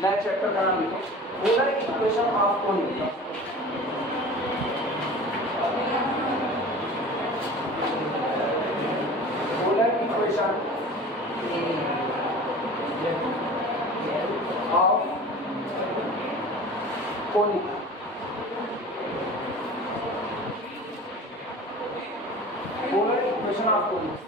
नए चैप्टर का नाम लिखो, polar equation of conic. Polar equation of conic. Polar equation of conic.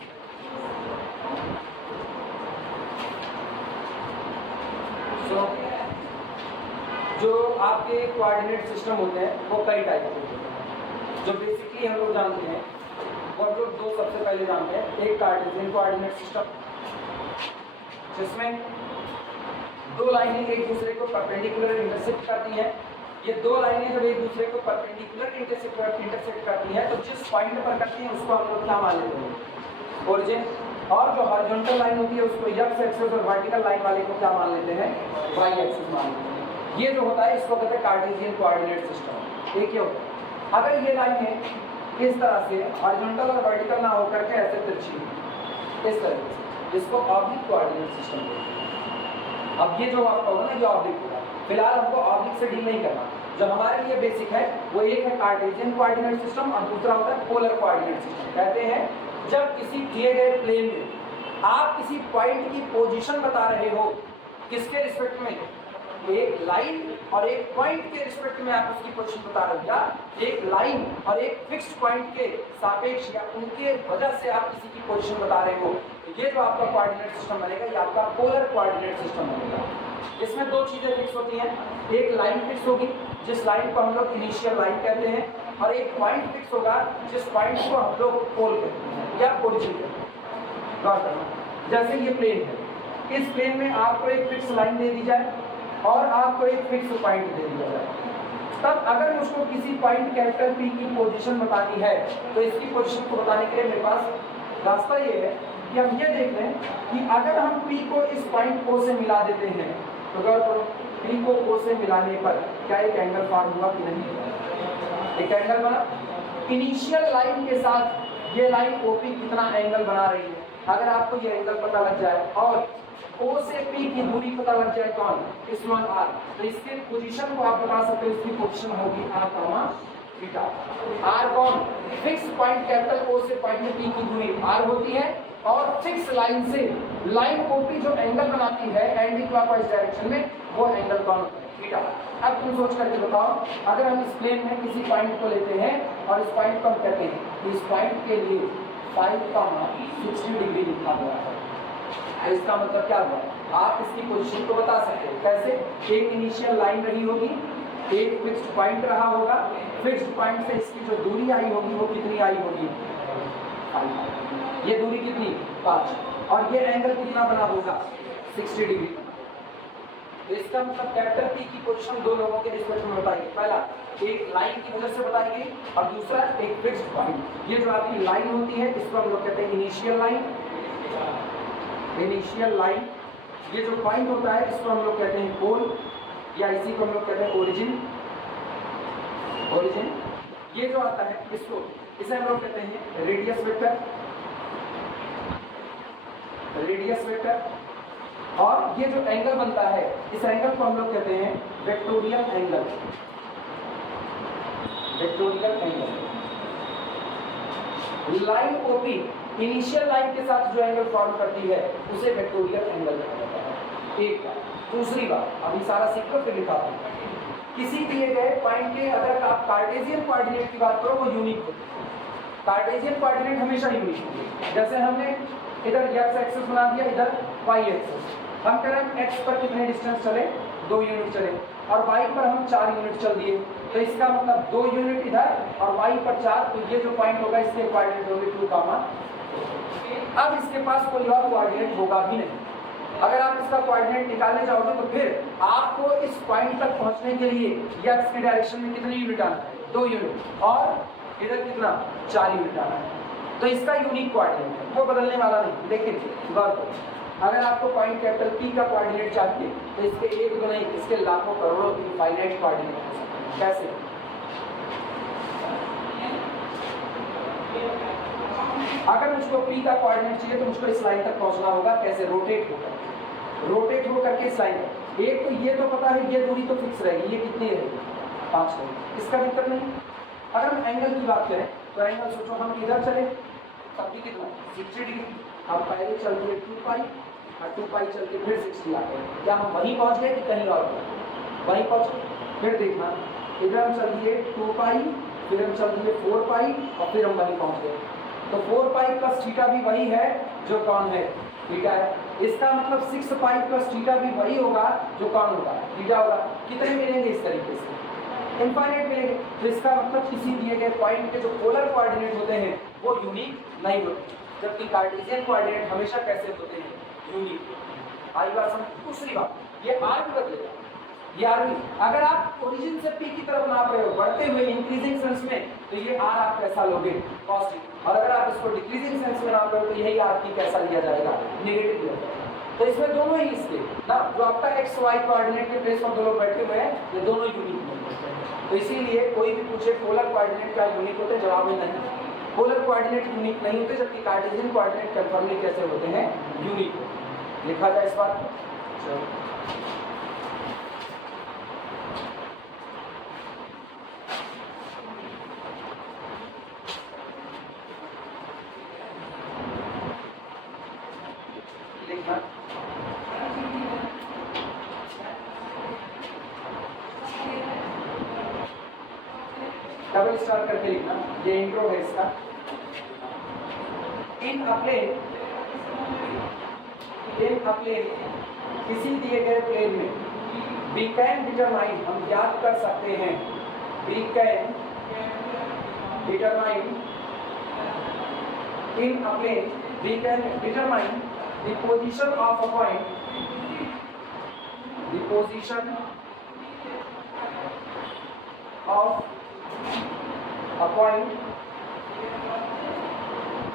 जो आपके कोऑर्डिनेट सिस्टम होते हैं वो कई टाइप के होते हैं। जो बेसिकली हम लोग जानते हैं और जो दो सबसे पहले जानते हैं, एक कार्टेशियन कोऑर्डिनेट सिस्टम जिसमें दो लाइनें एक दूसरे को परपेंडिकुलर इंटरसेक्ट करती हैं। ये दो लाइनें जब एक दूसरे को परपेंडिकुलर इंटरसेक्ट करती हैं तो जिस पॉइंट पर करती हैं उसको हम लोग क्या मान लेते हैं, ओरिजिन। और जो हॉरिजॉन्टल लाइन होती है उसको एक्स एक्सिस और वर्टिकल लाइन वाले को क्या मान लेते हैं, वाई एक्सिस मान लेते हैं। ये जो होता है इसको कहते हैं कार्टेशियन कोऑर्डिनेट सिस्टम। एक ये होता है, अगर ये लाइन है इस तरह से हॉरिजॉन्टल और वर्टिकल ना होकर के ऐसे तिरछी इस तरह से, इसको ऑब्लिक कोऑर्डिनेट सिस्टम बोलते हैं। अब ये जो आपका होगा ना ये ऑब्लिक होगा, फिलहाल हमको ऑब्लिक से डील नहीं करना। जो हमारे लिए बेसिक है वो एक है कार्टेशियन कोऑर्डिनेट सिस्टम और दूसरा होता है पोलर कोऑर्डिनेट सिस्टम। कहते हैं जब किसी दिए गए प्लेन में आप किसी पॉइंट की पोजीशन बता रहे हो, किसके रिस्पेक्ट में, एक लाइन और एक पॉइंट के रिस्पेक्ट में आप उसकी पोजीशन बता रहे हो, या एक लाइन और एक फिक्स्ड पॉइंट के सापेक्ष या उनके वजह से आप किसी की पोजीशन बता रहे हो, तो ये जो आपका कोऑर्डिनेट सिस्टम बनेगा ये आपका पोलर कोऑर्डिनेट सिस्टम बनेगा। इसमें दो चीजें फिक्स होती हैं, एक लाइन फिक्स होगी जिस लाइन को हम लोग इनिशियल लाइन कहते हैं, और एक पॉइंट फिक्स होगा जिस पॉइंट को हम लोग पोल कहते हैं या ओरिजिन कहते हैं। जैसे ये प्लेन है, इस प्लेन में आपको एक फिक्स लाइन दे दी जाए और आपको एक फिक्स पॉइंट दे दिया जाए, तब अगर मुझको किसी पॉइंट कैपिटल P की पोजीशन बतानी है तो इसकी पोजीशन को बताने के लिए मेरे पास रास्ता ये है कि हम ये देख लें कि अगर हम P को इस पॉइंट O से मिला देते हैं तो अगर P को O से मिलाने पर क्या एक एंगल फॉर्म हुआ कि नहीं, एक एंगल बना। इनिशियल लाइन के साथ ये लाइन OP कितना एंगल बना रही है, अगर आपको ये एंगल पता लग जाए और O से P की दूरी पता लग जाए कौन, स्मॉल r, तो इसके पोजीशन को आप बता सकते हो, इसकी पोजीशन होगी r, थीटा। r कौन, फिक्स पॉइंट कैपिटल O से पॉइंट P की दूरी r होती है और फिक्स लाइन से लाइन OP जो एंगल बनाती है एंटी क्लॉकवाइज डायरेक्शन में वो एंगल कौन, थीटा। अब तुम सोच करके बताओ, अगर हम इस प्लेन में किसी पॉइंट को लेते हैं और इस पॉइंट को हम कहते हैं इस पॉइंट के लिए 5,60 डिग्री लिखा गया है, तो इसका मतलब क्या हुआ, आप इसकी पोजीशन को बता सकते हो कैसे। एक इनिशियल लाइन रही होगी, एक फिक्स्ड पॉइंट रहा होगा, फिक्स्ड पॉइंट से इसकी जो दूरी आई होगी वो कितनी आई होगी, 5। ये दूरी कितनी, 5, और ये एंगल कितना बना होगा, 60 डिग्री। तो इसका मतलब कैपिटल P की पोजीशन दो लोगों के रिस्पेक्ट में बताएगी, पहला एक लाइन की वजह से बताएगी और दूसरा एक फिक्स्ड पॉइंट। ये जो आपकी लाइन होती है इसको हम लोग कहते हैं इनिशियल लाइन, इनिशियल लाइन। ये जो पॉइंट होता है इसको हम लोग कहते हैं पोल या इसी को हम लोग कहते हैं ओरिजिन, ओरिजिन। ये जो आता है इसको, इसे हम लोग कहते हैं रेडियस वेक्टर, रेडियस वेक्टर। और ये जो एंगल बनता है इस एंगल को हम लोग कहते हैं vectorial angle, vectorial angle. Line OP initial line के साथ जो एंगल फॉर्म करती है उसे वेक्टोरियल एंगल कहा जाता है। एक बात। दूसरी बात, अभी सारा सीख कर फिर लिखा हूं, किसी दिए गए पॉइंट के अगर आप कार्टेशियन कोऑर्डिनेट की बात करो वो यूनिक होती है। कार्टेशियन कोऑर्डिनेट हमेशा यूनिक होती है। जैसे हमने इधर x एक्सिस बना दिया, इधर y एक्सिस, हम कह रहे हैं x पर कितने डिस्टेंस चले, 2 यूनिट चले, और y पर हम 4 यूनिट चल दिए, तो इसका मतलब 2 यूनिट इधर और y पर 4, तो ये जो पॉइंट होगा इसके कोऑर्डिनेट होंगे 2, अब इसके पास कोई और कोऑर्डिनेट होगा भी नहीं। अगर आप इसका कोऑर्डिनेट निकालने जाओगे तो फिर आपको इस पॉइंट तक पहुंचने के लिए x की डायरेक्शन में कितनी यूनिट आना है, 2 यूनिट, और इधर कितना, 4 यूनिट आना है। तो इसका यूनिक कोऑर्डिनेट है, वो बदलने वाला नहीं। लेकिन गौर करो, अगर आपको पॉइंट कैपिटल P का कोऑर्डिनेट चाहिए तो इसके एक दो नहीं, इसके लाखों करोड़ों इनफाइनाइट कोऑर्डिनेट हो सकते हैं। कैसे, अगर मुझको P का कोऑर्डिनेट चाहिए तो मुझको इस लाइन तक पहुंचना होगा, कैसे, रोटेट होकर, रोटेट होकर के इस लाइन तक। एक तो ये तो पता है ये दूरी तो फिक्स रहेगी, ये कितनी रहेगी 5 रहेगी, इसका दिक्कत नहीं। अगर हम एंगल की बात करें तो एंगल सोचो हम इधर चले तब भी कितना 60 डिग्री, अब पहले चल दिए 2 पाई और 2 पाई चल के फिर 60 आते हैं, क्या हम वहीं पहुंच गए कि कहीं और वहीं पहुंचे? फिर देखना इधर हम चल दिए 2 पाई, फिर हम चल दिए 4 पाई और फिर हम वहीं पहुंच गए। तो 4 पाई प्लस थीटा भी वही है जो कौन है थीटा है, इसका मतलब 6 पाई प्लस थीटा भी वही होगा जो कौन होगा थीटा होगा। कितने मिलेंगे इस तरीके से? इनफाइनाइट मिलेंगे। तो इसका मतलब किसी दिए गए पॉइंट के जो पोलर कोऑर्डिनेट होते हैं वो यूनिक नहीं होते, जबकि कार्टेशियन कोऑर्डिनेट हमेशा कैसे होते हैं यूनिक। आई बात समझ? दूसरी बात ये आर भी बदलेगा, ये आर भी अगर आप ओरिजिन से पी की तरफ नाप रहे हो बढ़ते हुए इंक्रीजिंग सेंस में तो ये आर आप कैसा लोगे पॉजिटिव, और अगर आप इसको डिक्रीजिंग सेंस में नाप रहे हो तो यही आर की कैसा लिया जाएगा नेगेटिव लिया जाएगा। तो इसमें दोनों ही इसके ना जो आपका एक्स वाई कोऑर्डिनेट के प्लेस पर दो लोग बैठे हुए हैं ये दोनों यूनिक होते हैं। तो इसीलिए कोई भी पूछे पोलर कोऑर्डिनेट क्या यूनिक होते हैं, जवाब में नहीं, पोलर कोऑर्डिनेट यूनिक नहीं होते, जबकि कार्टेशियन कोऑर्डिनेट कंफर्मली कैसे होते हैं यूनिक। लिखा जाए इस बात को। डबल स्टार करके लिखना, ये इंट्रो है इसका। इन अ प्लेन किसी दिए गए प्लेन में वी कैन डिटरमाइन हम ज्ञात कर सकते हैं, we can determine in a plane we can determine the position of a point, the position of a point,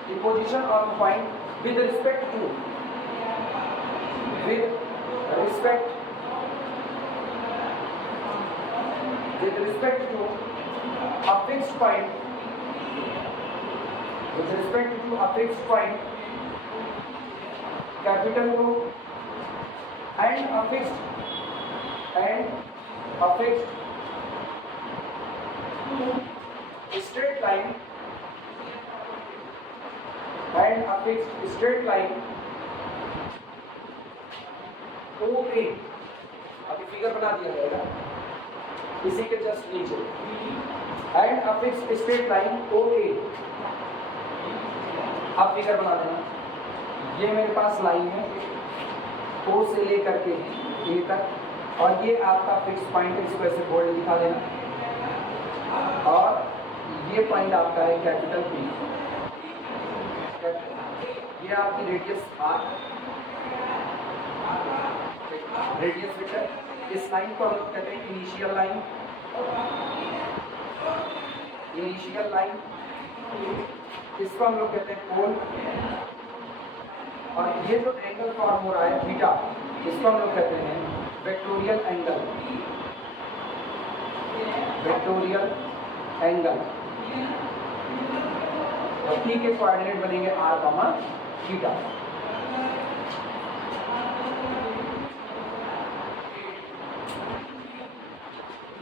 the position of a point with respect to a fixed point, with respect to a fixed point capital O and a fixed straight line and a fixed straight line OA। अभी figure बना दिया जाएगा इसी के just नीचे, and a fixed straight line OA। अब figure बना देना, ये मेरे पास लाइन है O से लेकर के A तक, और ये आपका फिक्स पॉइंट है, इसको ऐसे बोल्ड दिखा देना, और ये पॉइंट आपका है कैपिटल P, ये आपकी रेडियस R, रेडियस वेक्टर। इस लाइन को हम लोग कहते हैं इनिशियल लाइन, इसको हम लोग कहते हैं पोल, और ये जो एंगल फॉर्म हो रहा है थीटा, इसको हम लोग कहते हैं वेक्टोरियल एंगल। और P के कोऑर्डिनेट बनेंगे r, थीटा।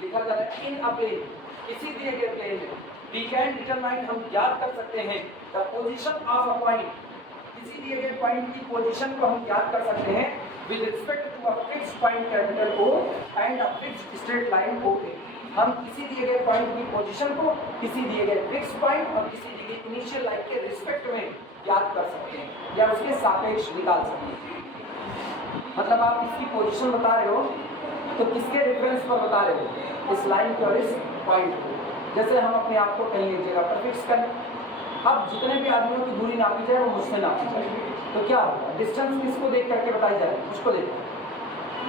लिखा जा रहा है इन अ प्लेन किसी दिए गए प्लेन में वी कैन डिटरमाइन हम ज्ञात कर सकते हैं the position of a point, किसी दिए गए पॉइंट की पोजीशन को हम ज्ञात कर सकते हैं with respect to a fixed point capital O and a fixed straight line OA। हम किसी दिए गए पॉइंट की पोजीशन को किसी दिए गए फिक्स पॉइंट और किसी दिए गए इनिशियल लाइन के रिस्पेक्ट में ज्ञात कर सकते हैं या उसके सापेक्ष निकाल सकते हैं। मतलब आप इसकी पोजीशन बता रहे हो तो किसके रेफरेंस पर बता रहे हो, इस लाइन के और इस पॉइंट को। जैसे हम अपने आप को कहीं एक जगह पर फिक्स करें, अब जितने भी आदमियों की दूरी नापी जाए वो मुझसे नापी जाए, तो क्या होगा, डिस्टेंस किसको देख करके बताई जाए, मुझको देख।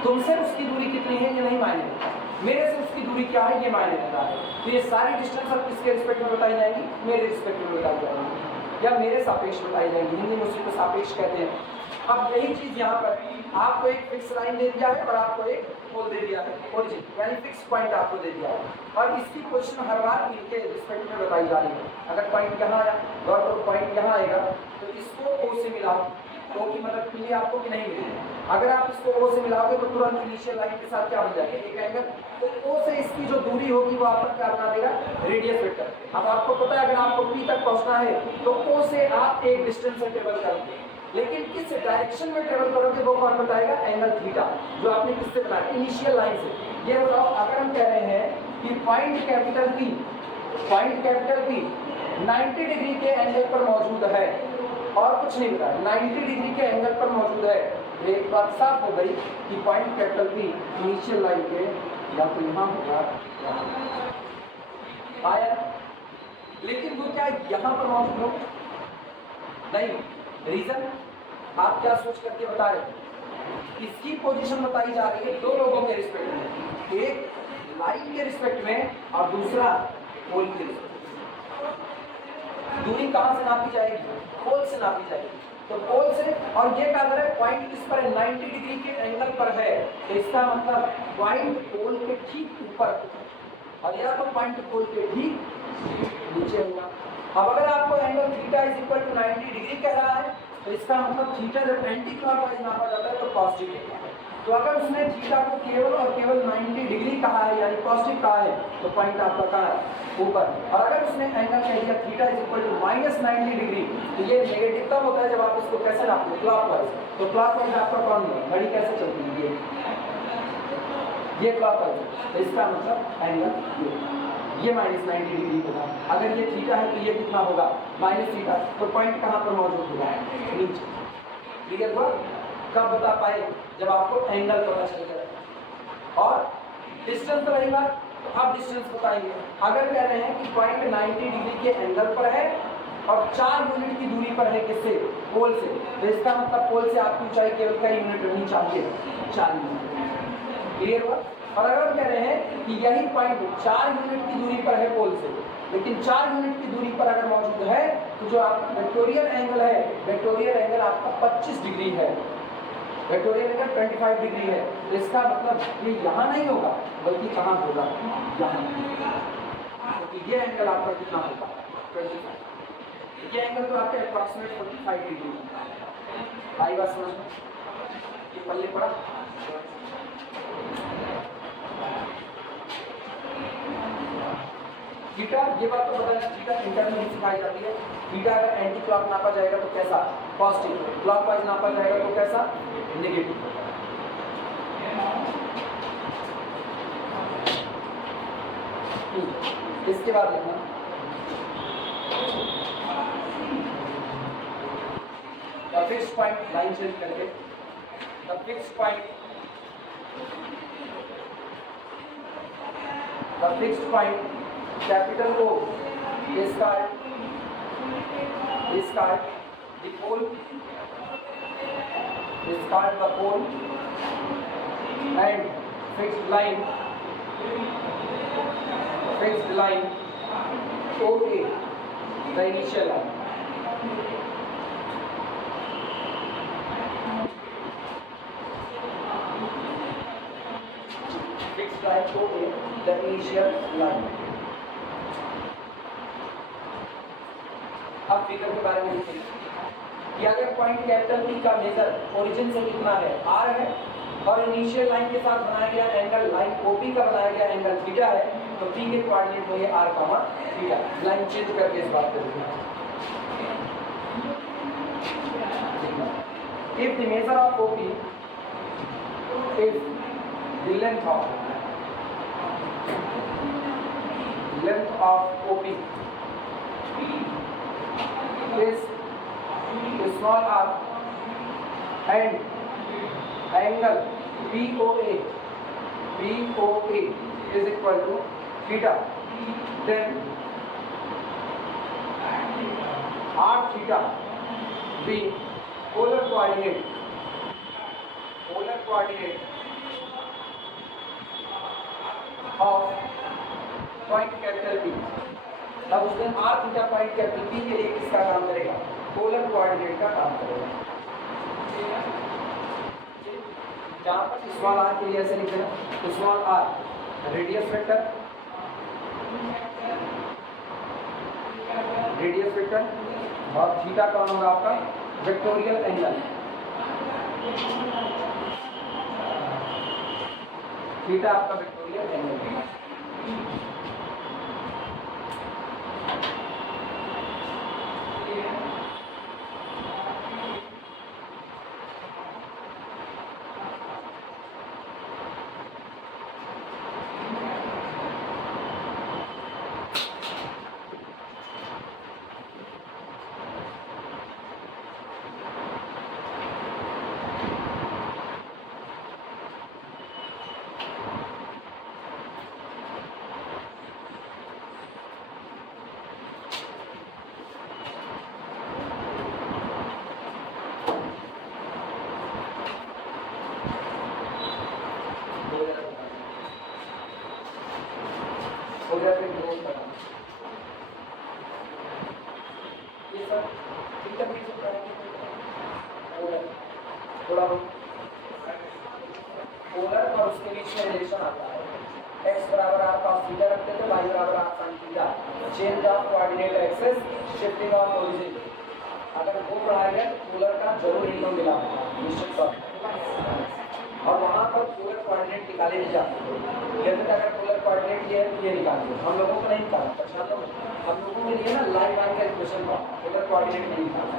तुमसे उसकी दूरी कितनी है ये नहीं मायने देता, मेरे से उसकी दूरी क्या है ये मायने देता है। तो ये सारी डिस्टेंस अब किसके रिस्पेक्ट में बताई जाएगी, मेरे रिस्पेक्ट में बताई जाएगी या मेरे सापेक्ष बताई जाएगी, हिंदी में उसी को सापेक्ष कहते हैं। अब यही चीज यहाँ पर आपको एक फिक्स लाइन दे दिया है और आपको एक पोल दे दिया है ओरिजिन, यानी फिक्स पॉइंट आपको दे दिया है और इसकी पोजीशन हर बार इनके रिस्पेक्ट में बताई जा रही है। अगर पॉइंट यहाँ आया और तो पॉइंट यहाँ आएगा तो इसको O से मिलाओ ओ की मदद मिली आपको कि नहीं मिली? अगर आप इसको ओ से मिलाओगे तो तुरंत इनिशियल लाइन के साथ क्या बन जाएगा? एक एंगल। तो ओ से इसकी जो दूरी होगी वो आपका क्या बना देगा? Radius vector. अब आपको पता है अगर आपको पी तक पहुंचना है तो ओ से आप एक डिस्टेंस से ट्रेवल करोगे, लेकिन किस डायरेक्शन में ट्रेवल करोगे वो कौन बताएगा? एंगल थीटा, जो आपने किससे बनाया? इनिशियल लाइन से। ये बताओ, अगर हम कह रहे हैं कि पॉइंट कैपिटल P 90 डिग्री के एंगल पर मौजूद है और कुछ नहीं बताया, 90 डिग्री के एंगल पर मौजूद है, एक बात साफ हो गई कि point capital P initial line के या तो यहाँ होगा आया। लेकिन वो क्या यहाँ पर मौजूद हो? नहीं। रीजन आप क्या सोच करके बता रहे हैं? इसकी पोजीशन बताई जा रही है दो लोगों के रिस्पेक्ट में, एक लाइन के रिस्पेक्ट में और दूसरा पोल के रिस्पेक्ट में। दूरी कहां से नापी जाएगी? पोल से नापी जाएगी। तो पोल से, और ये क्या कर रहा है? पॉइंट किस पर है? 90 डिग्री के एंगल पर है, तो इसका मतलब पॉइंट पोल के ठीक ऊपर, और या तो पॉइंट पोल के ठीक नीचे होगा। अब अगर आपको angle theta is equal to 90 degree कह रहा है तो इसका मतलब थीटा जब एंटी क्लॉकवाइज नापा जाता है तो पॉजिटिव होता है। तो अगर उसने थीटा को केवल और केवल 90 डिग्री कहा है यानी पॉजिटिव कहा है तो पॉइंट आपका कहाँ है? ऊपर। और अगर उसने एंगल कह दिया theta is equal to -90 degree तो ये नेगेटिव तब होता है जब आप इसको कैसे नापते हो? क्लॉकवाइज। तो क्लॉकवाइज आपका कौन है? घड़ी कैसे चलती है? ये क्लॉकवाइज। तो इसका मतलब एंगल ये -90 डिग्री होगा। अगर ये थीटा है तो ये कितना होगा? -थीटा। तो पॉइंट कहाँ पर मौजूद होगा? नीचे। क्लियर हुआ? कब बता पाए? जब आपको एंगल पता चल जाए। और डिस्टेंस रहेगा तो आप डिस्टेंस बताएंगे। अगर कह रहे हैं कि पॉइंट 90 डिग्री के एंगल पर है और 4 यूनिट की दूरी पर है, किससे? पोल से, तो इसका मतलब पोल से आपकी ऊंचाई केवल क्या यूनिट रहनी चाहिए? 4 यूनिट। क्लियर हुआ? और अगर हम कह रहे हैं कि यही पॉइंट 4 यूनिट की दूरी पर है पोल से, लेकिन 4 यूनिट की दूरी पर अगर मौजूद है तो जो आप वेक्टोरियल एंगल है, वेक्टोरियल एंगल आपका 25 डिग्री है, वेक्टोरियल एंगल 25 डिग्री है, तो इसका मतलब ये यहाँ नहीं होगा बल्कि कहाँ होगा? यहाँ। तो ये एंगल आपका कितना होगा? 25। ये एंगल तो आपका अप्रॉक्सीमेट 45 डिग्री है। आई बात समझ में? ये पल्ले पड़ा? थीटा, ये बात तो बताना, थीटा इंटर में सिखाई जाती है। थीटा अगर एंटी क्लॉक नापा जाएगा तो कैसा? पॉजिटिव। क्लॉकवाइज नापा जाएगा तो कैसा? नेगेटिव। इसके बाद लिखना the fixed point, line change करके the fixed point, the fixed point capital O discard the pole, discard the pole and fixed line OA, the initial line. Fixed line OA, the initial line. अब figure के बारे में लिखेंगे कि अगर point capital P का major origin से कितना है? R है, और इनिशियल लाइन के साथ बनाया गया एंगल लाइन OP का बनाया गया एंगल थीटा है, तो P के कोऑर्डिनेट होंगे R, थीटा। लाइन चेंज करके इस बात को लिखना। If the measure of OP is the length of OP is small r and angle POA is equal to theta, then r theta be polar coordinate of point capital P। अब उस दिन r theta point capital P के लिए किसका काम करेगा? Polar coordinate का काम करेगा। जहाँ पर स्मॉल r के लिए ऐसे लिख देना, तो स्मॉल r रेडियस वेक्टर और थीटा कौन होगा आपका? Vectorial angle. थीटा आपका विक्टोरियल एंगल है। हो गया फिर ग्रोथ का ये सब एकदम भी सब थोड़ा पोलर और उसके बीच में रिलेशन आता है। x बराबर r cos थीटा रखते थे, y बराबर r sin theta, change of coordinate axis, shifting of origin. अगर वो पढ़ाया गया तो पोलर का जरूर इनको मिला निश्चित तौर पर, और वहाँ पर पोलर कोऑर्डिनेट निकाले नहीं जाते। कहते थे अगर पोलर कोऑर्डिनेट ये है तो ये निकालिए, हम लोगों को नहीं निकाला, पहचान लो। हम लोगों के लिए ना लाइन वाइन का इक्वेशन का पोलर कोऑर्डिनेट नहीं निकालना।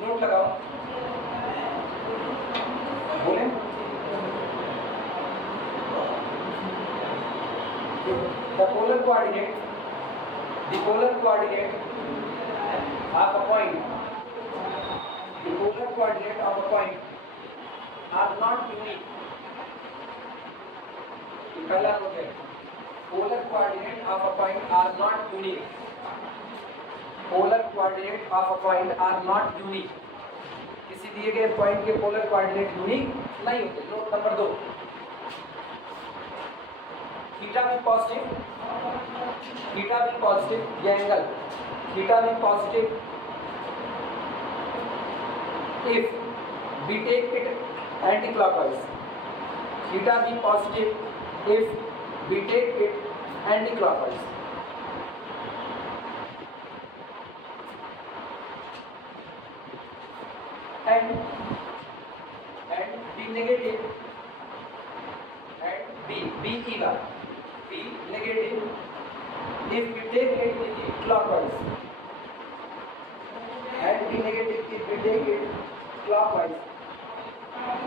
नोट लगाओ, बोले the polar coordinate of a point are not unique. पहला नोट है, polar coordinate of a point are not unique. Polar coordinate of a point are not unique. किसी दिए गए पॉइंट के पोलर कोऑर्डिनेट यूनिक नहीं होते। नोट नंबर 2, थीटा भी positive, ये एंगल थीटा भी positive if we take it anti-clockwise. Theta be positive if we take it anti-clockwise. And be negative, and be negative if we take it clockwise, and be negative if we take it clockwise.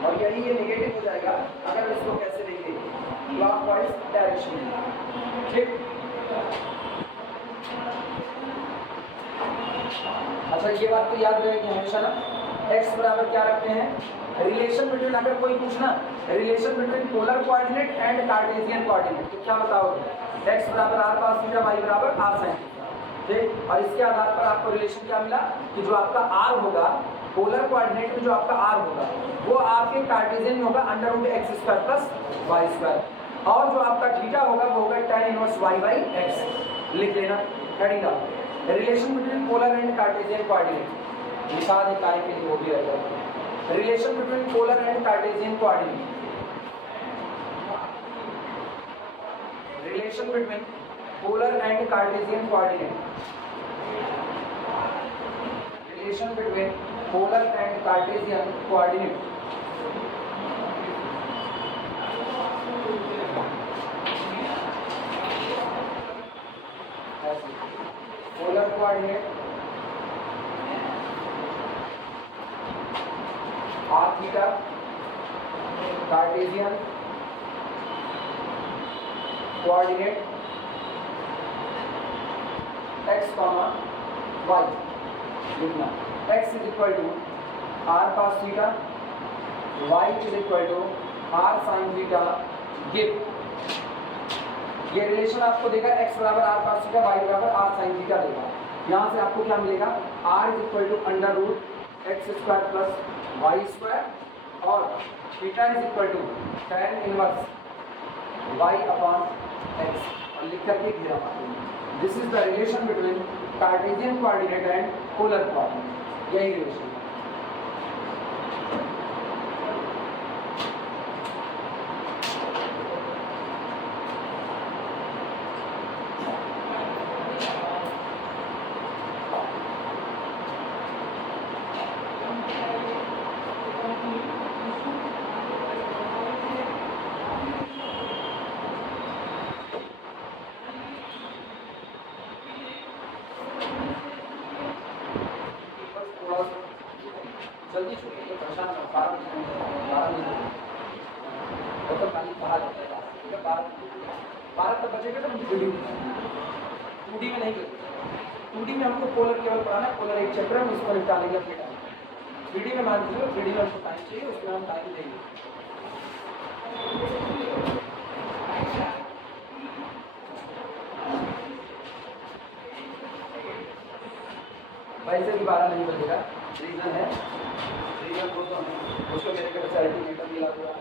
और यही ये negative हो जाएगा अगर इसको कैसे देंगे, clockwise direction. ठीक, अच्छा ये बात तो याद रहेगी हमेशा ना, x बराबर क्या रखते हैं, रिलेशन बिटवीन, अगर कोई पूछना relation between polar coordinate and cartesian coordinate तो क्या बताओगे, x बराबर r cos थीटा, y बराबर r sin थीटा। ठीक, और इसके आधार पर आपको रिलेशन क्या मिला कि जो आपका r होगा पोलर कोऑर्डिनेट में, जो आपका r होगा वो आपके कार्टेशियन में होगा √x² + y², और जो आपका थीटा होगा वो होगा tan इनवर्स y/x। लिख लेना, heading down, relation between polar and cartesian coordinate लिखा दिखाने के लिए वो भी रहेगा। Relation between polar and cartesian coordinate, relation between polar and cartesian coordinate, relation between polar and cartesian coordinate. Polar coordinate r theta, cartesian coordinate x, y लिखना, x is equal to r cos theta, y is equal to r sin theta. Give ये relation आपको देगा x बराबर r cos theta, y बराबर r sin theta देगा। यहाँ से आपको क्या मिलेगा, r is equal to √x² + y² और theta is equal to tan inverse y/x, और लिख करके घेरा मारते हैं। This is the relation between cartesian coordinate and polar coordinate, यही रिलेशन है। तो खाली बाहर होता है 12 तक बचेगा तो मुझे वीडियो 2D में नहीं करते। 2D में हमको पोलर केवल पढ़ाना है, पोलर एक चैप्टर हम इसको निकालेंगे अपने टाइम। 3D में मान लीजिए 3D में हमको टाइम चाहिए, उसमें हम टाइम देंगे। वैसे भी 12 नहीं बचेगा, रीजन है, रीजन को तो उसको मेरे घर से अल्टीमेटम मिला हुआ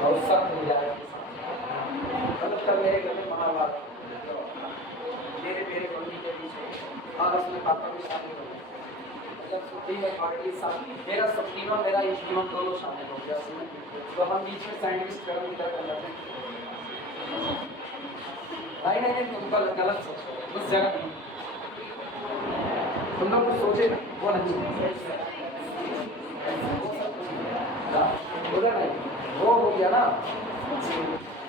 बहुत सख्त हो जाएगा। मतलब कल मेरे घर में महाभारत मेरे मम्मी के बीच और उसमें पापा भी शामिल हो गए। मतलब छुट्टी में पार्टी मेरा सप्तीमम मेरा इश्तीमम दोनों शामिल हो गया उसमें, तो हम बीच में सैंडविच गर्म की तरह कर लेते हैं। नहीं तुमको गलत सोचो, उस जगह नहीं तुम लोग कुछ सोचे ना, वो नहीं उधर नहीं, वो हो गया ना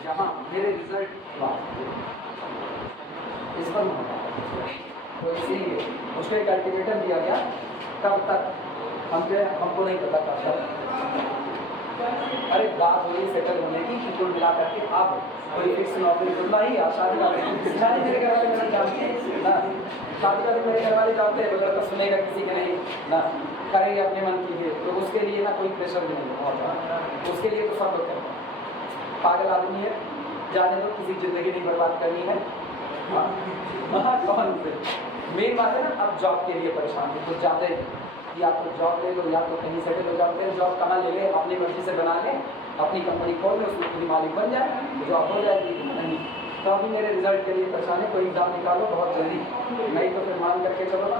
जहाँ मेरे रिजल्ट इस पर तो इसीलिए उसको एक अल्टीमेटम दिया गया, कब तक हमको नहीं पता कब तक। अरे बात हुई सेटल होने की कि कुल मिला करके आप कोई फिक्स नौकरी करना ही शादी का शादी मेरे घर वाले मेरा जानते हैं ना, शादी का मेरे घर वाले जानते हैं, बगैर तो सुनेगा किसी के नहीं ना, करेंगे अपने मन की है, तो उसके लिए ना कोई प्रेशर भी नहीं है, उसके लिए तो सब लोग करते हैं। पागल आदमी है, जाने तो किसी ज़िंदगी नहीं बर्बाद करनी है। हाँ कौन से मेन बात है ना, अब जॉब के लिए परेशान है तो ज़्यादा या तो जॉब ले लो या तो कहीं सेटल हो जाओ, फिर जॉब कहाँ ले ले, अपनी मर्जी से बना ले, अपनी कंपनी खोल ले, उसमें खुद मालिक बन जाए, जॉब हो जाएगी। नहीं तो अभी मेरे रिजल्ट के लिए परेशान है, कोई एग्ज़ाम निकालो बहुत जल्दी, नहीं तो फिर मान करके चलो ना,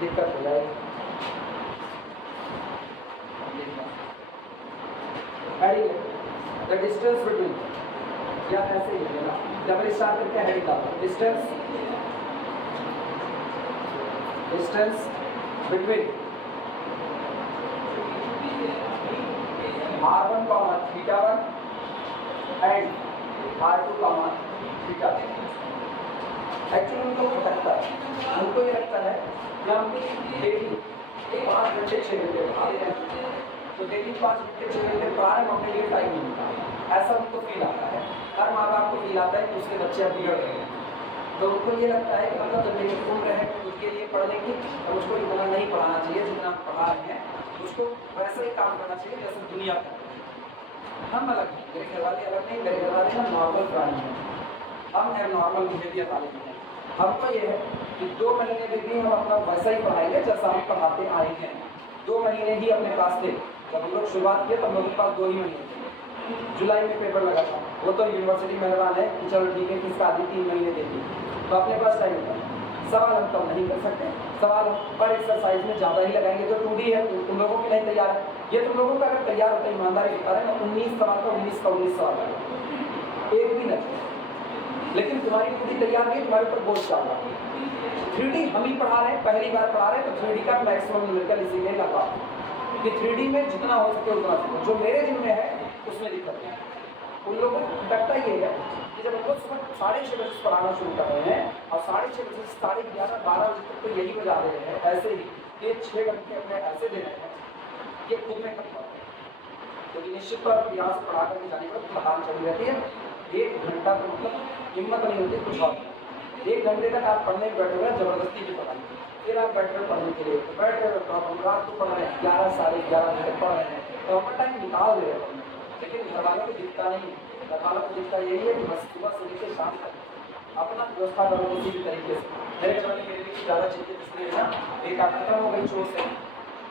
दिक्कत हो जाएगी। द डिस्टेंस बिटवीन या ऐसे ही है ना, डबल स्टार करके हेडिंग डालो, distance between R1, θ1 and R2, θ2। Actually उनको खटकता है, उनको ये लगता है कि हम डेली 5 घंटे 6 घंटे पढ़ाते हैं, तो डेली 5 घंटे 6 घंटे पढ़ा रहे, अपने लिए टाइम नहीं मिलता, ऐसा उनको फील आता है। हर माँ बाप को फील आता है कि उसके बच्चे अब बिगड़ रहे हैं, तो उनको ये लगता है कि मतलब जब मेरी उम्र है उसके लिए पढ़ने की, तो उसको इतना नहीं पढ़ाना चाहिए जितना पढ़ा रहे हैं, उसको वैसा ही काम करना चाहिए जैसे दुनिया का। हम अलग हैं, मेरे घर वाले अलग नहीं, मेरे घर वाले ना नॉर्मल प्राणी हैं, हम है नॉर्मल बिहेवियर वाले हैं। हमको ये है कि 2 महीने भी हम अपना वैसा ही पढ़ाएंगे जैसा हम पढ़ाते आए हैं। 2 महीने ही अपने पास थे, जब हम लोग शुरुआत किए तब मेरे पास 2 ही महीने थे। जुलाई में पेपर लगा था, वो तो यूनिवर्सिटी मेहरबान है कि चलो ठीक है फीस का आधी 3 महीने देती, तो अपने पास टाइम होता है। सवाल हम कम नहीं कर सकते, सवाल पर एक्सरसाइज में ज़्यादा ही लगाएंगे। जो 2D है तुम लोगों के लिए तैयार है, ये तुम लोगों का अगर तैयार होता है ईमानदारी के कारण 19 सवाल का 19 सवाल है, एक भी नहीं, लेकिन तुम्हारी 2D तैयार नहीं, तुम्हारे ऊपर बोझ डाल रहा है। 3D हम ही पढ़ा रहे हैं, पहली बार पढ़ा रहे हैं, तो 3D का मैक्सिमम न्यूमेरिकल इसीलिए लगा कि 3D में जितना हो सके उतना सीखो। जो मेरे जिम्मे है उसमें दिक्कत है, उन लोगों को खटकता ये है कि जब हम लोग सुबह 6:30 बजे से पढ़ाना शुरू कर रहे हैं और 6:30 बजे से 11:30 12 बजे तक तो यही बजा रहे हैं, ऐसे ही ये 6 घंटे अपने ऐसे दे रहे हैं, ये खुद में खत्म होता है। तो निश्चित तौर पर यहाँ से पढ़ा करके जाने पर थकान चली रहती है, 1 घंटा तो मतलब हिम्मत नहीं होती कुछ और। 1 घंटे तक आप पढ़ने बैठे हुए जबरदस्ती की पढ़ाई, फिर आप बैठ रहे पढ़ने के लिए, तो बैठ रहे हो हम रात को पढ़ रहे हैं 11 साढ़े 11 बजे पढ़ रहे हैं, तो अपना टाइम निकाल दे रहे हैं, लेकिन घर वालों को दिखता नहीं। घर वालों को दिखता यही है कि बस सुबह से लेकर शाम तक अपना व्यवस्था करो किसी भी तरीके से। मेरे घर वाले मेरे लिए ज़्यादा चिंतित इसलिए ना, एक खत्म हो गई चोट से,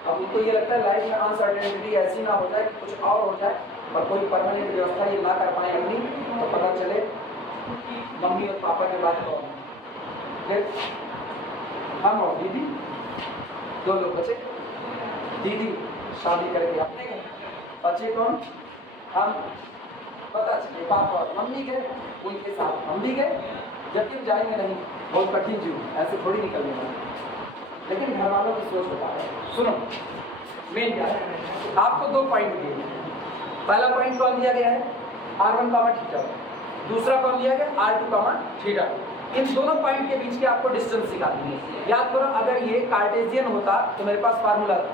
अब उनको ये लगता है लाइफ में अनसर्टेनिटी ऐसी ना हो जाए कि कुछ और हो जाए और कोई परमानेंट व्यवस्था ये ना कर पाए अपनी, तो पता चले मम्मी और पापा के बाद कौन है, फिर हम और दीदी 2 लोग बचे। दीदी शादी करके अपने गए, बच्चे कौन, हम, पता चले पापा और मम्मी गए, उनके साथ हम भी गए, जबकि हम जाएंगे नहीं, बहुत कठिन जीव, ऐसे थोड़ी निकलने वाला। लेकिन घर वालों की सोच बता रहे हैं। सुनो मेन क्या है, आपको 2 पॉइंट दिए हैं। पहला पॉइंट कौन दिया गया है, R1, θ1। दूसरा कौन दिया गया, R2, θ2। इन दोनों पॉइंट के बीच के आपको डिस्टेंस निकालनी है। याद करो, अगर ये कार्टेशियन होता तो मेरे पास फार्मूला था,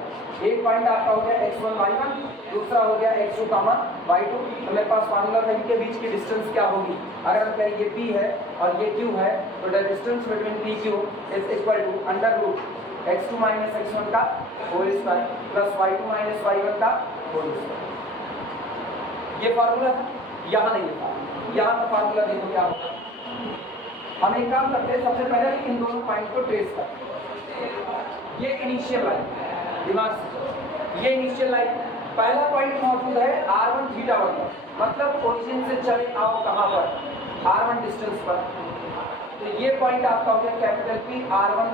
एक पॉइंट आपका हो गया x1 y1, दूसरा हो गया x2 y2, तो मेरे पास फार्मूला था इनके बीच की डिस्टेंस क्या होगी। अगर हम कहें ये p है और ये q है, तो the distance between p q is equal to under root x2 minus x1 का whole square plus y2 minus y1 का होल स्क्वायर। ये फार्मूला था, यहाँ नहीं था, यहाँ का फार्मूला देखो क्या होगा। हम एक काम करते हैं, सबसे पहले इन दोनों पॉइंट को ट्रेस करते हैं। ये इनिशियल लाइन, दिमाग से, ये इनिशियल लाइन, पहला पॉइंट मौजूद है r1 थीटा 1 पर, मतलब ओरिजिन से चले आओ कहाँ पर, r1 डिस्टेंस पर। तो ये पॉइंट आपका हो गया कैपिटल P r1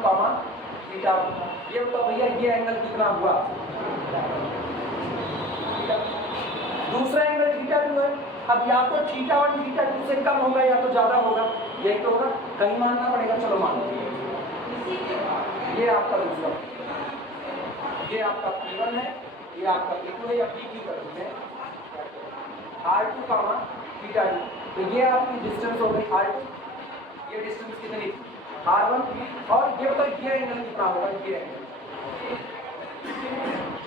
थीटा 1। ये बताओ भैया ये एंगल कितना हुआ, दूसरा एंगल थीटा 2 है। अब या तो थीटा 1 थीटा 2 से कम होगा या तो ज्यादा होगा, यही तो होगा, कहीं मानना पड़ेगा। चलो मान लो ये आपका दूसरा, ये आपका P1 है, ये आपका P2 है या PQ कर देते हैं, r2 थीटा 2, तो ये आपकी डिस्टेंस हो गई r2, ये डिस्टेंस कितनी r1, और ये बताओ ये एंगल कितना होगा, ये एंगल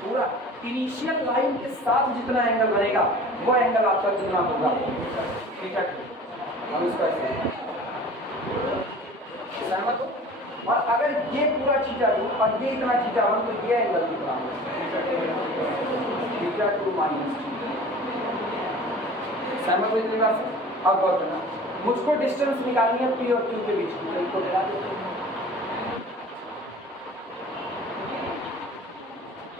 पूरा इनिशियल लाइन के साथ जितना एंगल बनेगा वो एंगल आपका कितना होगा, ठीक है। हम इसका सहमत हो। और अगर ये पूरा थीटा 2 और ये इतना थीटा 1, तो ये एंगल कितना होगा, थीटा 2 माइनस, सहमत हो इतनी बात से। अब गौर करना, मुझको डिस्टेंस निकालनी है P और Q के बीच की, तो इनको मिला देते हैं,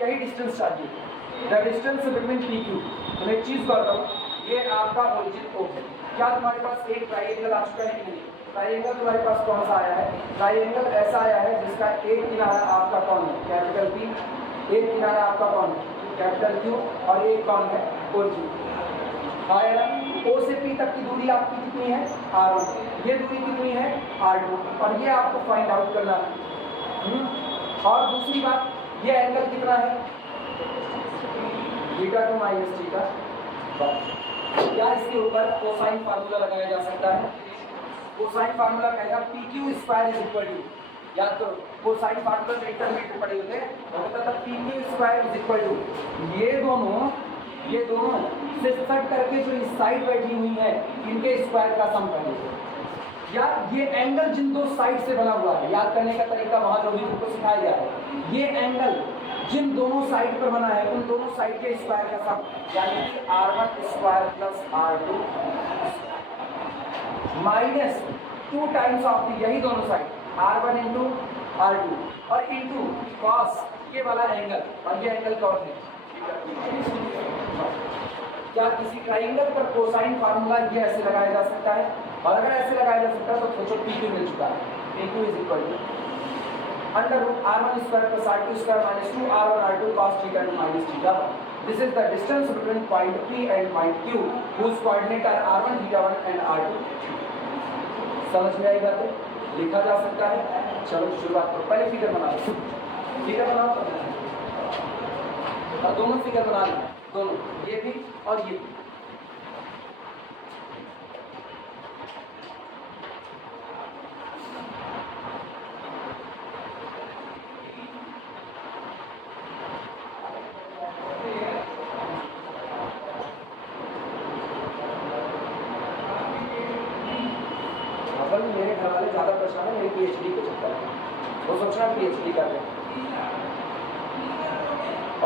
यही डिस्टेंस चाहिए, the distance between P Q. तो मैं एक चीज करता हूँ, ये आपका ओरिजिन O है। क्या तुम्हारे पास एक ट्राइंगल आ चुका है कि नहीं? ट्राइंगल तुम्हारे पास कौन सा आया है? ट्राइंगल ऐसा आया है जिसका एक किनारा आपका कौन है, कैपिटल P, एक किनारा आपका कौन है, कैपिटल Q, और एक कौन है, ओरिजिन। आया ना? O से P तक की दूरी आपकी कितनी है, R1, ये दूरी कितनी है, R2, और ये आपको फाइंड आउट करना है। और दूसरी बात, ये एंगल कितना है, थीटा 2 माइनस थीटा। क्या इसके ऊपर कोसाइन फार्मूला लगाया जा सकता है? कोसाइन फार्मूला कहेगा PQ square is equal to, याद करो कोसाइन फार्मूला में इंटरमीडिएट पढ़े होते हैं, तो होता था PQ square is equal to ये दोनों से कट करके जो इस साइड बैठी हुई है इनके स्क्वायर का सम करेंगे। या ये एंगल जिन दो साइड से बना हुआ है, याद करने का तरीका वहां जो भी तुमको सिखाया गया है, ये एंगल जिन दोनों साइड पर बना है उन दोनों साइड के स्क्वायर का सम, यानी कि r1 square plus r2 minus 2 times of the, यही दोनों साइड r1 इंटू r2 और इंटू कॉस ये वाला एंगल, और ये एंगल कौन है, क्या किसी ट्राइंगल पर कोसाइन फार्मूला ये ऐसे लगाया जा सकता है? और अगर ऐसे लगाया जा सकता है तो सोचो PQ मिल चुका है, PQ is equal to under root r1 square plus r2 square minus 2 r1 r2 cos theta 2 minus theta 1। This is the distance between point P and point Q whose coordinate are r1 theta 1 and r2। समझ में आई बात है? लिखा जा सकता है। चलो शुरुआत करो, पहले फिगर बनाओ, फिगर बनाओ और दोनों फिगर बना लेना, दोनों ये भी और ये भी। मेरे घर वाले ज्यादा परेशान है मेरे PhD के चक्कर में, वो सोचना PhD कर रहे हैं,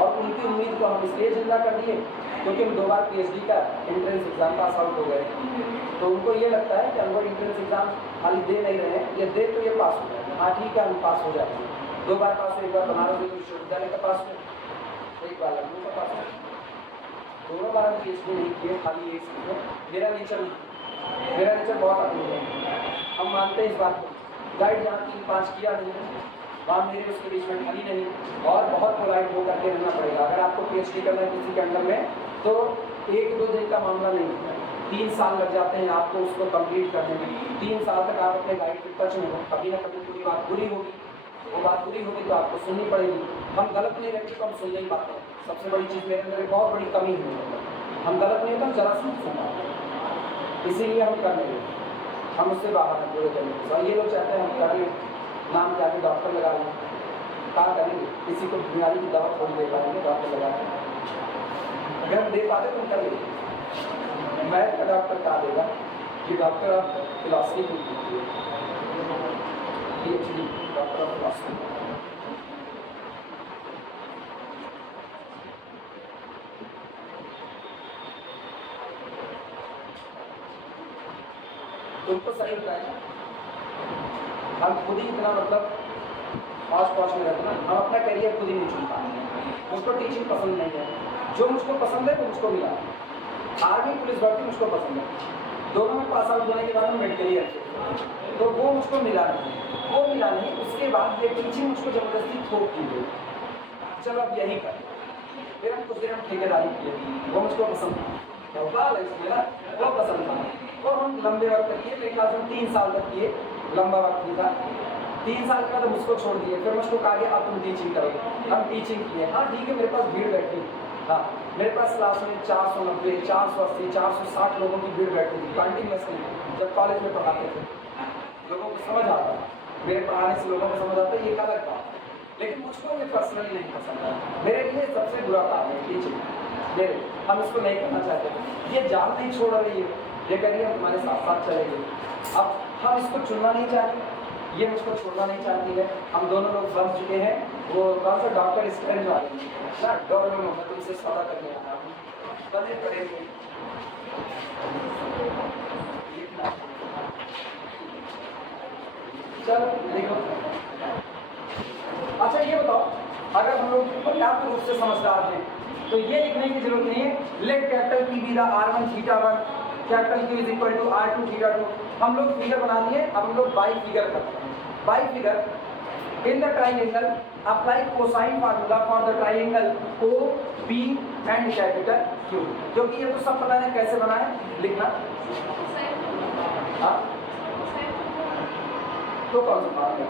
और उनकी उम्मीद को हम इसलिए जिंदा कर दिए क्योंकि हम 2 बार PhD का एंट्रेंस एग्जाम पास आउट हो गए। तो उनको ये लगता है कि हम लोग एंट्रेंस एग्जाम खाली दे नहीं रहे हैं, ये दे तो ये पास हो जाए, हाँ ठीक है हम पास हो जाते हैं। 2 बार पास हो, एक बार बनारस विश्वविद्यालय का पास हो, एक बार लखनऊ का पास हो, दोनों बार हम PhD नहीं किए, खाली एक सीखे। मेरा नेचर बहुत अपनी है, हम मानते हैं इस बात को। गाइड जहाँ 3-5 किया नहीं वहाँ मेरे उसके बीच में खाली नहीं, और बहुत पोलाइट हो करके रहना पड़ेगा। अगर आपको PhD करना है किसी के अंडर में तो 1-2 दिन का मामला नहीं होता, 3 साल लग जाते हैं आपको उसको कंप्लीट करने में। 3 साल तक आप अपने गाइड के टच में हो, कभी ना कभी पूरी बात बुरी होगी, वो बात बुरी होगी तो आपको सुननी पड़ेगी। हम गलत नहीं रहते तो हम सुन नहीं पाते, सबसे बड़ी चीज़ मेरे अंदर बहुत बड़ी कमी है, हम गलत नहीं होता जरा सुन पाते, इसीलिए हम कर नहीं। हम उससे बाहर हैं पूरे तरीके से। और ये लोग चाहते हैं हम कर लें, नाम के आगे डॉक्टर लगा लें, क्या करेंगे? किसी को बीमारी की दवा थोड़ी दे पाएंगे डॉक्टर लगा के? अगर हम दे पाते तो हम कर लेंगे। मैथ का डॉक्टर क्या देगा कि डॉक्टर ऑफ फिलॉसफी को PhD डॉक्टर ऑफ फिलॉसफी। तुमको सही बताया, हम खुद ही इतना मतलब पास में रहते ना, हम अपना करियर खुद ही नहीं चुन पाए। मुझको टीचिंग पसंद नहीं है, जो मुझको पसंद है वो मुझको मिला। आर्मी पुलिस भर्ती मुझको पसंद है, दोनों में पास आउट होने के बाद मैं करियर तो वो मुझको मिला नहीं। उसके बाद ये टीचिंग मुझको ज़बरदस्ती थोप दी गई, चलो अब यही कर। फिर हम कुछ दिन हम ठेकेदारी किए, वो मुझको पसंद था, वो पसंद था। और हम लंबे वक्त तक किए, मेरे ख्याल से 3 साल तक किए, लंबा वक्त ही था। 3 साल के बाद हम उसको छोड़ दिए, फिर मुझको कहा गया अब तुम टीचिंग करो। हम टीचिंग किए, हाँ ठीक है, मेरे पास भीड़ बैठी, हाँ मेरे पास क्लास में 490, 480, 460 लोगों की भीड़ बैठी थी कंटिन्यूसली। जब कॉलेज में पढ़ाते थे लोगों को समझ आता, मेरे पढ़ाने से लोगों को समझ आता, ये एक अलग बात। लेकिन मुझको ये पर्सनली नहीं पसंद है, मेरे लिए सबसे बुरा काम है टीचिंग। मेरे हम इसको नहीं करना चाहते। ये जान नहीं छोड़ रही है, ये करिए हम तुम्हारे साथ साथ चलेंगे। अब हम इसको चुनना नहीं चाहते, ये मुझको छोड़ना नहीं चाहती है। हम दोनों लोग बन चुके हैं, वो कौन सा डॉक्टर स्ट्रेंज वाले ना, डॉक्टर में मैं तुमसे सौदा करने आया हूँ, बने पड़ेंगे। चलो देखो, अच्छा ये बताओ, अगर हम लोग पर्याप्त रूप से समझदार हैं तो ये लिखने की जरूरत नहीं है let capital P be the R1 θ1 capital Q is equal to R2 θ2। हम लोग फिगर बना लिए, अब हम लोग बाई फिगर करते हैं। By figure in the triangle apply cosine formula for the triangle O P and capital Q, क्योंकि ये तो सब पता है कैसे बना है, लिखना। हाँ तो कौन सा फार्मूला?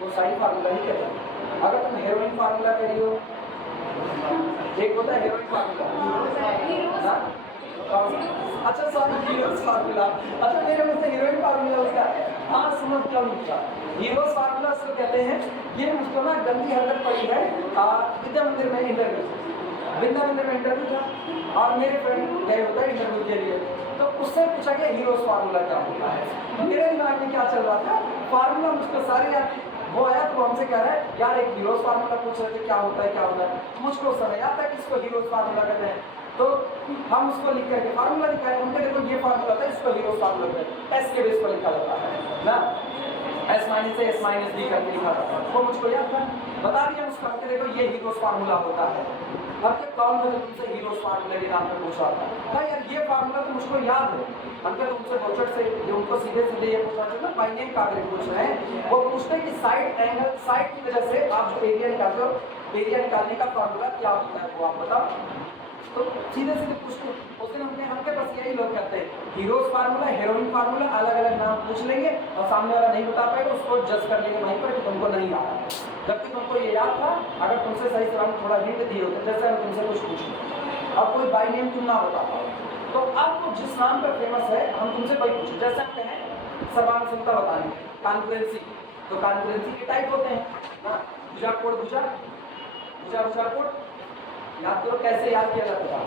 कोसाइन फार्मूला ही कहते हैं। अगर तुम हेरोइन फार्मूला कह रही हो, एक होता है हेरोइन फार्मूला, अच्छा सॉरी हीरोज फार्मूला, अच्छा मेरे मुंह से हीरोइन फार्मूला उसका, हाँ समझ क्या लिखा, हीरोज फार्मूला उसको कहते हैं। ये मुझको ना गंदी हरकत पड़ी है विद्या मंदिर में इंटरव्यू, विद्या मंदिर में इंटरव्यू था और मेरे फ्रेंड गए होता है इंटरव्यू के लिए, तो उससे पूछा गया हीरोज फार्मूला क्या होता है। मेरे दिमाग में क्या चल रहा था, फार्मूला मुझको सारे याद। वो आया तो हमसे कह रहा है यार एक हीरोज फार्मूला पूछ रहे थे क्या होता है क्या होता है, मुझको समझ आता कि इसको हीरोज फार्मूला कहते हैं। तो हम उसको लिख करके फार्मूला दिखाए, हमने देखो ये फार्मूला था, इसको हीरोज फार्मूला कहते हैं। एस के बेस पर लिखा जाता है ना, S minus A S minus B करके लिखा जाता है, वो मुझको याद था, बता दिया उसका, हमने देखो ये हीरोज फार्मूला होता है। अब तक कौन था जो तुमसे हीरोज फार्मूला के नाम पे पूछ रहा था? हाँ यार ये फार्मूला तो मुझको याद है, हम क्या तुमसे बोचट से जो उनको सीधे सीधे ये पूछना चाहिए ना, बाई नेम कागज पूछ रहे हैं, वो पूछते हैं कि साइड एंगल, साइड की वजह से आप जो एरिया निकालते हो, एरिया निकालने का फार्मूला क्या होता है वो आप बताओ। तो सीधे सीधे पूछते उस दिन हमके बस यही लोग कहते हैं हीरोज फार्मूला, हेरोइन फार्मूला, अलग अलग नाम पूछ लेंगे और सामने वाला नहीं बता पाएगा, उसको जज कर लेंगे वहीं पर कि तुमको नहीं आता, जबकि तुमको ये याद था। अगर तुमसे सही से हम थोड़ा हिंट दिए होते, जैसे हम तुमसे कुछ पूछें अब कोई बाई नेम तुम ना बता पाओ, तो आपको जिस नाम पर फेमस है हम तुमसे वही पूछे। जैसे हम कहें सर्वांग क्षमता बताने, कॉन्फ्रेंसी, तो कॉन्फ्रेंसी के टाइप होते हैं ना, भुजा कोड, भुजा भुजा भुजा कोड, याद करो कैसे याद किया जाता था।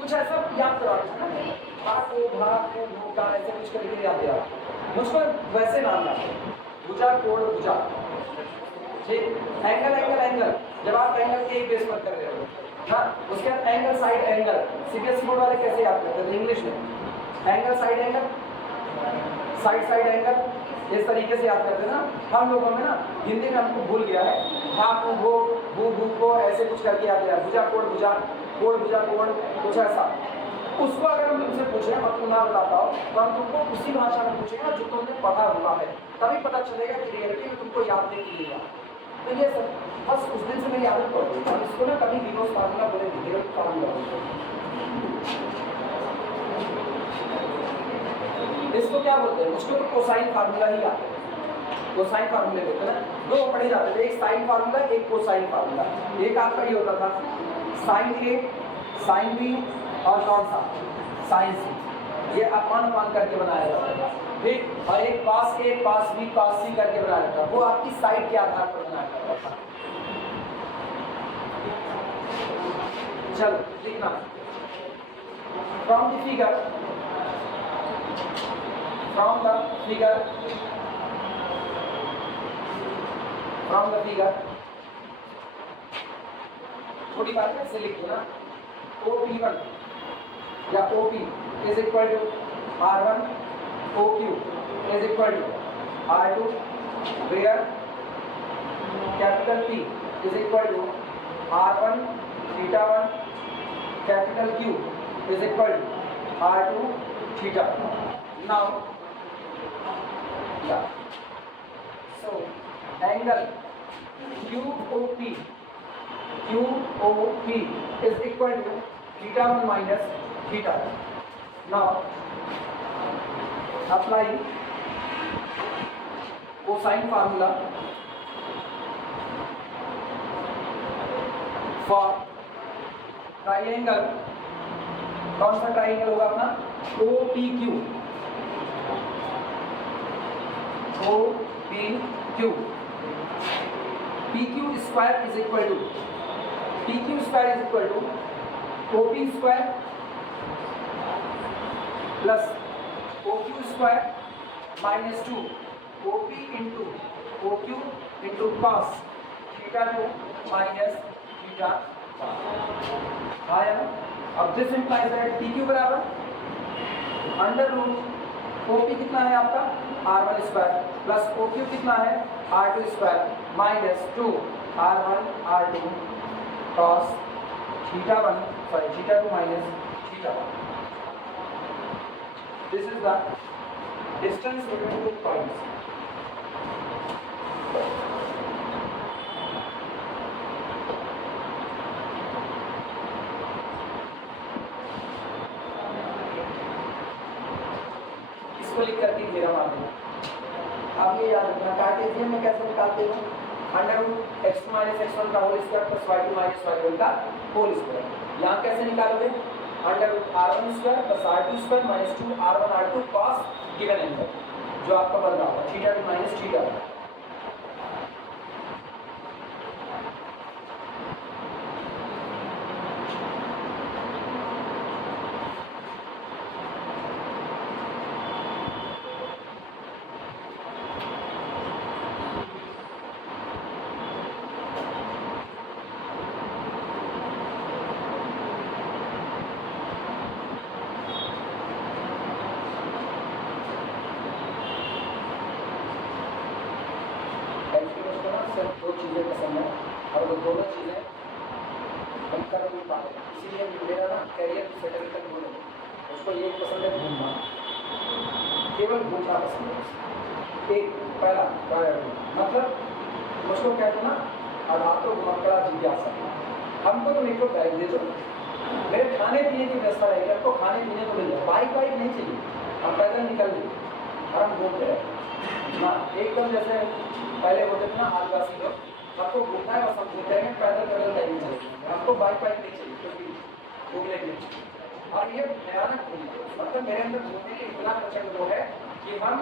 कुछ ऐसा याद करवा ऐसे कुछ करके याद दिया, मुझको वैसे नाम याद है, भुजा कोड भुजा, ठीक, एंगल एंगल एंगल, जब आप एंगल के ही बेस पर कर रहे हो हाँ, उसके बाद angle side angle, CBSE board वाले कैसे याद करते थे इंग्लिश में, angle side angle, side side angle, इस तरीके से याद करते ना। हम लोगों में ना हिंदी में हमको भूल गया है, हाँ वो भू भू को ऐसे कुछ करके याद किया, भुजा कोड भुजा, कोड भुजा कोड, कुछ ऐसा। उसको अगर हम तुमसे पूछें और तुम ना बता पाओ तो हम तुमको उसी भाषा में पूछेंगे जो तुमने पढ़ा हुआ है, तभी पता चलेगा कि रियलिटी में तुमको याद नहीं मिलेगा। तो ये सब बस उस दिन से मेरी आदत पड़ गई, और इसको ना कभी हीरोज फार्मूला बोलेंगे, हीरोज फार्मूला, इसको उसको क्या बोलते हैं, उसको तो कोसाइन फार्मूला ही आता है, कोसाइन फार्मूले बोलते हैं ना। दो पढ़े जाते थे, एक साइन फार्मूला एक कोसाइन फार्मूला। एक आपका ये होता था साइन ए साइन बी और कौन सा साइन सी, ये अपान करके बनाया जाता था। फिर और एक पास ए पास बी पास सी करके बनाया जाता था, वो आपकी साइड के आधार पर बनाया जाता था। चलो लिखना, from the figure, from the figure, from the figure, छोटी बात ऐसे लिख दो ना, OP1 या OP is equal to R1, OQ is equal to R2, where capital P is equal to R1 theta 1, capital Q is equal to R2 theta. Now yeah, so angle QOP is equal to theta 1 minus theta 1. Now apply cosine formula for triangle, कौन सा triangle होगा अपना, OPQ, OPQ, PQ square is equal to PQ square is equal to OP square plus OQ square minus 2 OP into OQ into cos theta 2 minus theta 1 आया ना। अब this implies that PQ बराबर under root OP कितना है आपका R1 square plus OQ कितना है R2 square minus 2 R1 R2 cos theta 1 sorry theta 2 minus theta 1. This is the distance between two points. इसको लिख करके घेरा मार देना। अब ये याद रखना कार्टेशियन में कैसे निकालते हो, under root x2 minus x1 का whole square plus y2 minus y1 का होल स्क्वायर। यहाँ कैसे निकालोगे, under root R1 square plus R2 square minus 2 R1 R2 cos given angle जो आपका बन रहा होगा थीटा 2 माइनस थीटा 1। दो चीज़ें पसंद है और वो दोनों चीज़ें हम कर नहीं पा रहे, इसीलिए मेरा ना कैरियर सेटल तक बोले उसको ये पसंद है घूमना, केवल घूमना पसंद है। एक पहला मतलब मुझको कहते हैं ना अधातो घुमकड़ा जिज्ञासा, हमको तो निकलो बैग दे दो, मेरे खाने पीने की व्यवस्था रहेगी, आपको खाने पीने को मिल जाए, बाइक वाइक नहीं चाहिए, हम पैदल निकल जाए और हम घूमते रहे ना, एकदम जैसे पहले होते थे ना आदिवासी लोग, आपको घूमना है बस हम घूमते रहेंगे, पैदल पैदल नहीं चलेंगे, आपको बाइक वाइक नहीं चाहिए क्योंकि घूमने के लिए। और ये भयानक घूमना, मतलब मेरे अंदर घूमने के इतना प्रचंड वो है कि हम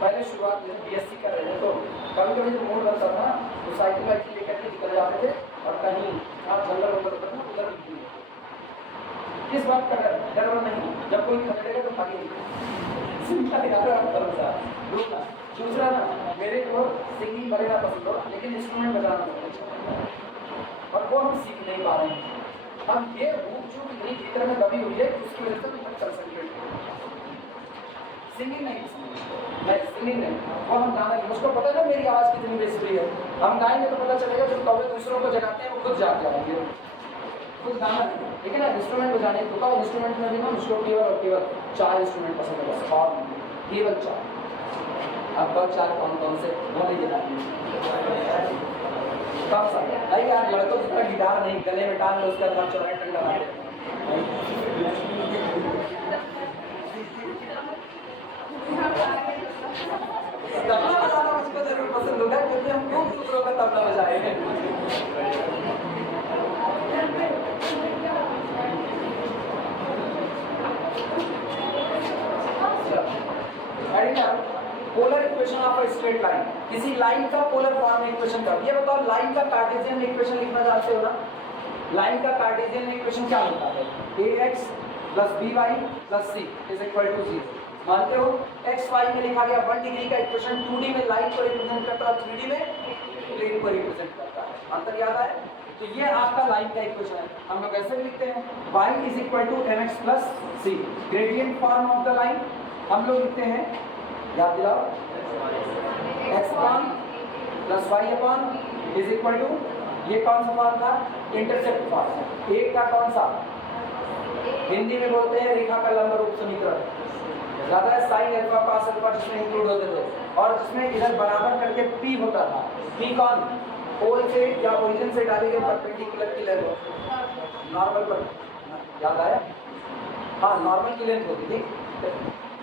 पहले शुरुआत में BSc कर रहे थे तो कभी कभी जो मूड बनता था तो साइकिल वाइकिल लेकर के निकल जाते थे और कहीं आप जंगल वंगल होता था उधर निकलिए। किस बात का डर नहीं, जब कोई खतरेगा तो भागे। दूसरा ना मेरे को सिंगिंग बड़े ना पसंद हो लेकिन इंस्ट्रूमेंट बजाना पसंद और वो हम सीख नहीं पा रहे हैं। हम ये भूख चूक इतनी भीतर में दबी हुई है उसकी वजह से हम कंसंट्रेट सिंगिंग नहीं सिंगिंग नहीं, वो हम गाना नहीं, मुझको पता है ना मेरी आवाज़ कितनी बेसुरी है, हम गाएंगे तो पता चलेगा, जो कौवे दूसरों को जगाते हैं वो खुद जाग जाएंगे, खुद गाना नहीं। लेकिन इंस्ट्रूमेंट बजाने को कहा, इंस्ट्रूमेंट में भी ना मुझको केवल और केवल 4 इंस्ट्रूमेंट पसंद है बस, और केवल 4। अब कब 4 कौन कौन से वो नहीं जनाते कब सा नहीं यार, लड़कों की तरह गिटार नहीं गले में टांग लो उसका काम चौराहे टंग लगाते तब ना मजा आएगा। Polar equation of a straight line, किसी लाइन का पोलर फॉर्म में इक्वेशन का। ये बताओ लाइन का कार्टेशियन इक्वेशन लिखना जानते हो ना? लाइन का कार्टेशियन इक्वेशन क्या होता है? ax plus by plus c is equal to 0। मानते हो? x y में लिखा गया 1 डिग्री का इक्वेशन 2D में लाइन को रिप्रेजेंट करता है और 3D में प्लेन को रिप्रेजेंट करता है। अंतर याद आए? तो ये आपका लाइन का इक्वेशन है। हम लोग ऐसे भी लिखते हैं y is equal to mx plus c। Gradient form of the line हम लोग लिखते हैं, याद दिलाओ, x upon plus y upon is equal to, ये कौन सा फॉर्म था? Intercept form. एक का कौन सा? हिंदी में बोलते हैं रेखा का लंब रूप समीकरण। ज्यादा है साइन अल्फा कॉस अल्फा जिसमें इंक्लूड होते थे और जिसमें इधर बराबर करके p होता था। p कौन? पोल से या ओरिजिन से डाले गए परपेंडिकुलर की लेंथ, नॉर्मल पर, याद आया? हाँ, नॉर्मल की लेंथ होती थी।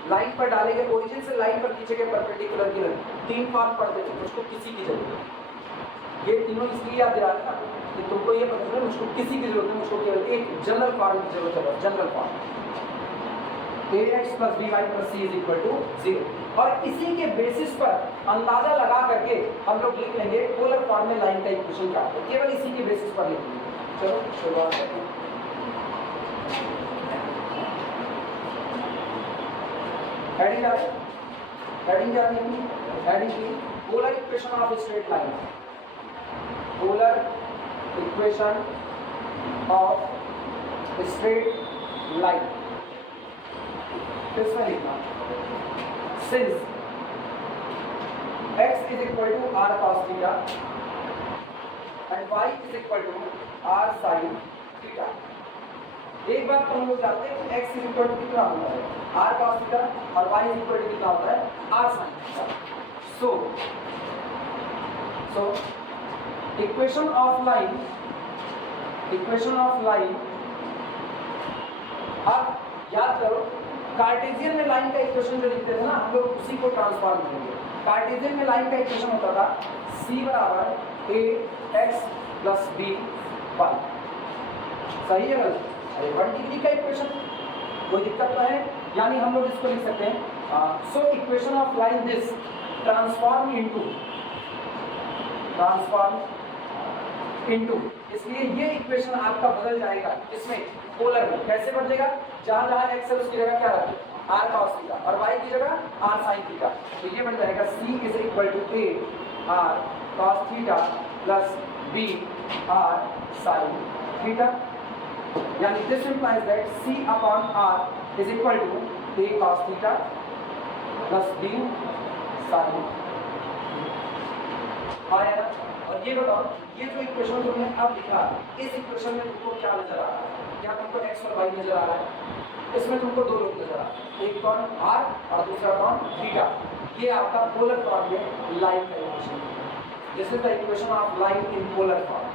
लाइन पर डाले गए, ओरिजिन से लाइन पर खींचे गए परपेंडिकुलर की लेंथ। 3 फॉर्म पढ़ते थे, मुझको किसी की जरूरत। ये तीनों इसलिए याद दिलाना कि तुमको ये पता चले मुझको किसी की जरूरत है, मुझको केवल एक जनरल फॉर्म की जरूरत है, general form ax plus by plus c is equal to 0। और इसी के बेसिस पर अंदाजा लगा करके हम लोग लिख लेंगे पोलर फॉर्म में लाइन का इक्वेशन क्या है। केवल इसी के बेसिस पर लिखेंगे। चलो शुरुआत करते हैं। हेडिंग आ रही, हेडिंग क्या थी? हेडिंग थी polar equation of straight line. Polar equation of straight line किसमें लिखना? Since x is equal to r cos theta and y is equal to r sin theta. एक बात तो हम लोग जानते हैं कि x इज इक्वल टू कितना होता है? r cos थीटा और y इज इक्वल टू कितना होता है? r sin theta. So equation of line, equation of line, अब याद करो कार्टेशियन में लाइन का इक्वेशन जो लिखते थे ना हम लोग उसी को ट्रांसफॉर्म करेंगे। कार्टेशियन में लाइन का इक्वेशन होता था c बराबर ax प्लस b y। सही है गलत? अरे 1 डिग्री का इक्वेशन, कोई दिक्कत तो है? यानी हम लोग इसको लिख सकते हैं सो equation of line this transform into, इसलिए ये इक्वेशन आपका बदल जाएगा इसमें पोलर में। कैसे बदलेगा? जहां जहां x है उसकी जगह क्या रखें? r cos थीटा और y की जगह r sin थीटा। तो ये बन जाएगा c is equal to a r cos theta plus b r sin theta. यानी this implies that c upon r is equal to a cos theta plus b sin। आया ना? और ये बताओ ये जो इक्वेशन तुमने अब लिखा, इस इक्वेशन में तुमको क्या नजर आ रहा है? क्या तुमको x और y नजर आ रहा है? इसमें तुमको दो लोग नजर आ रहे हैं, एक कौन? r और दूसरा कौन? थीटा। ये आपका पोलर फॉर्म में लाइन का इक्वेशन है। This is the equation of line in polar form.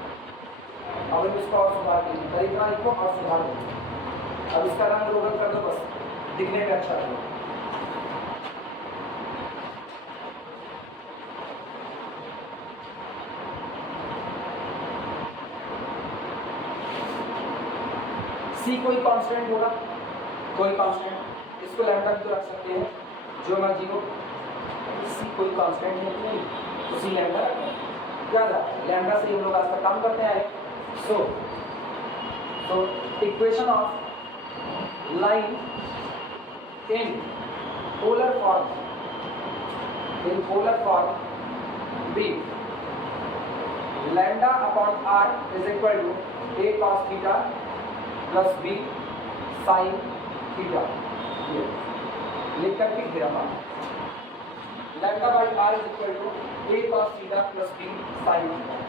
अब इसको और सुधार कीजिए, इतना लिखो और सुधार दो। अब इसका रंग रोगन कर दो, बस दिखने में अच्छा लगेगा। सी कोई कांस्टेंट होगा, कोई कांस्टेंट, इसको लैम्डा भी तो रख सकते हैं जो मर्जी हो। सी कोई कांस्टेंट है कि नहीं, तो सी लैम्डा रखते हैं। क्या था? लैम्डा से हम लोग आज तक काम करते आए। So equation of line in polar form be lambda upon r is equal to a cos theta plus b sin theta. लिख करके गिरा lambda by r is equal to a cos theta plus b sin theta.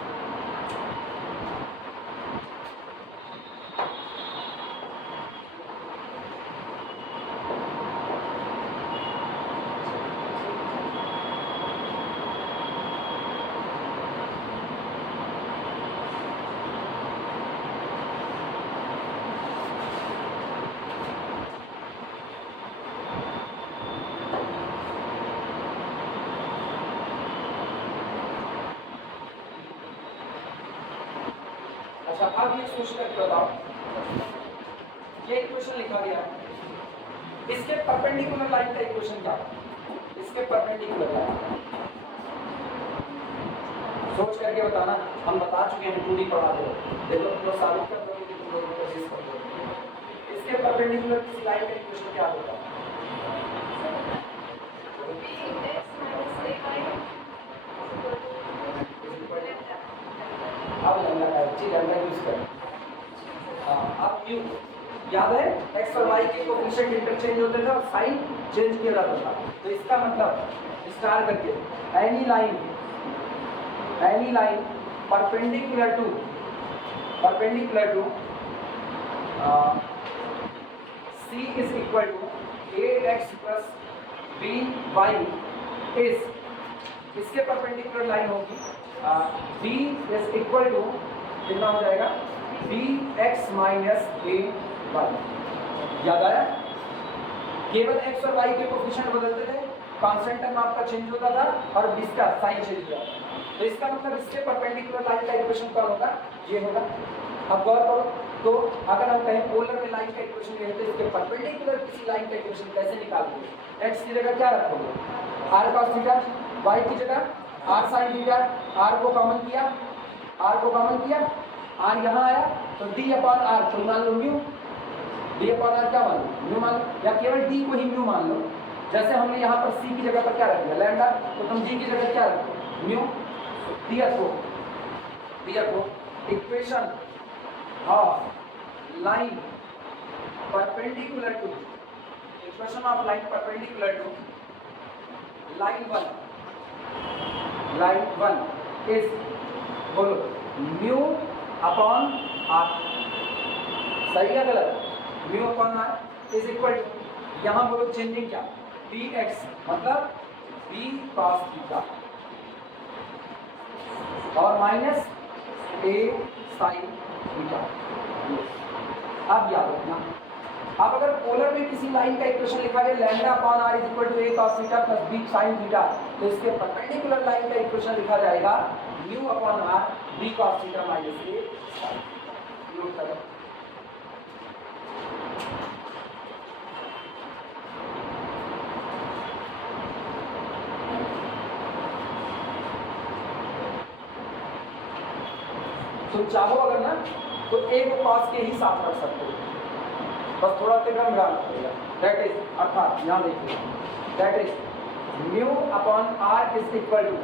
अच्छा अब ये सोच करके बताओ, ये इक्वेशन लिखा गया है, इसके परपेंडिकुलर लाइन का इक्वेशन क्या है? इसके परपेंडिकुलर लाइन सोच करके बताना। हम बता चुके हैं, 2D पढ़ा दो, देखो तुम साबित कर दोगे कि तुम लोगों को कोशिश कर दोगे। इसके परपेंडिकुलर किसी लाइन का इक्वेशन क्या होता है? अब लैम्डा का चीज लैम्डा यूज करें। अब म्यू याद है, x और y के कोएफिशिएंट इंटरचेंज होते थे और साइन चेंज किया जाता था। तो इसका मतलब स्टार करके any line perpendicular to c is equal to ax plus by is, इसके परपेंडिकुलर लाइन होगी b इज इक्वल टू कितना हो जाएगा, bx माइनस a y। याद आया? केवल x और y के कोएफिशिएंट बदलते थे, कांस्टेंट टर्म आपका चेंज होता था और इसका साइन चेंज होता था। तो इसका मतलब इसके परपेंडिकुलर लाइन का इक्वेशन क्या होगा, ये होगा। अब गौर करो, तो अगर हम कहें पोलर में लाइन का इक्वेशन ये है तो इसके परपेंडिकुलर किसी लाइन का इक्वेशन कैसे निकालोगे? x की जगह क्या रखोगे, r cos थीटा, y की जगह r sin थीटा, r को कॉमन किया, r यहाँ आया तो d अपॉन r तो मान लो म्यू, d अपॉन r क्या मान लो, म्यू मान लो, या केवल d को ही म्यू मान लो। जैसे हमने यहाँ पर c की जगह पर क्या रख दिया, लैम्डा, तो तुम d की जगह क्या रखो, म्यू। दिया को equation of line perpendicular to line one is, बोलो, म्यू अपॉन आर। सही है गलत? Mu upon r is equal to, यहाँ बोलो चेंजिंग क्या, dx मतलब b cos थीटा और माइनस a sin थीटा। अब याद रखना, अब अगर पोलर में किसी लाइन का इक्वेशन लिखा गया lambda upon r is equal to a cos theta plus b sin theta, तो इसके परपेंडिकुलर लाइन का इक्वेशन लिखा जाएगा mu upon r b cos theta minus a sin। Note करो। तो चाहो अगर ना तो a को cos के ही साथ रख सकते हो, बस थोड़ा तेरा मिलाना पड़ेगा। दैट इज, अर्थात यहाँ देखिए, that is mu upon r is equal to,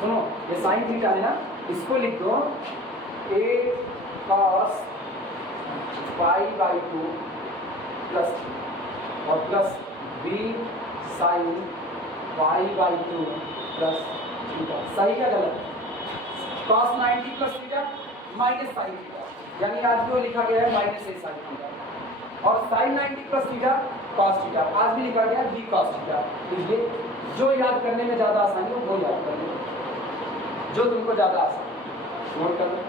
सुनो ये साइन थीटा है ना, इसको लिख दो a cos pi by 2 plus और plus b sine pi by 2 plus theta. सही है गलत? cos 90 plus theta minus sine theta, यानी आज जो लिखा गया है माइनस a साइन थीटा, और sine 90 plus theta cos theta, आज भी लिखा गया b cos थीटा। तो ये जो याद करने में ज़्यादा आसानी हो वो याद कर लो, जो तुमको ज़्यादा आसान, नोट कर लो।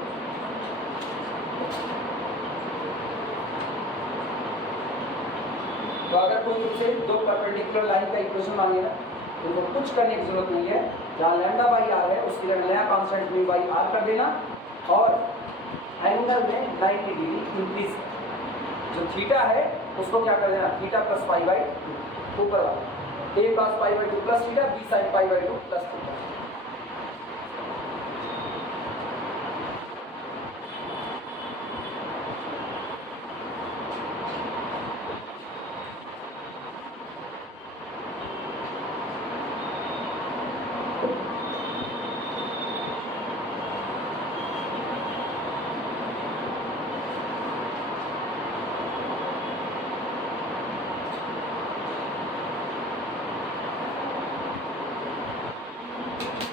तो अगर कोई तुमसे दो परपेंडिकुलर लाइन का इक्वेशन मांगेगा तुमको कुछ करने की जरूरत नहीं है, जहाँ लैम्डा बाई आर है उसकी जगह नया कॉन्स्टेंट म्यू बाई आर कर देना, और एंगल में 90 डिग्री इंक्रीज, जो थीटा है उसको क्या कर देना, थीटा प्लस पाई बाई 2 ऊपर वाला a cos pi by 2 plus theta b sin pi by 2 plus theta.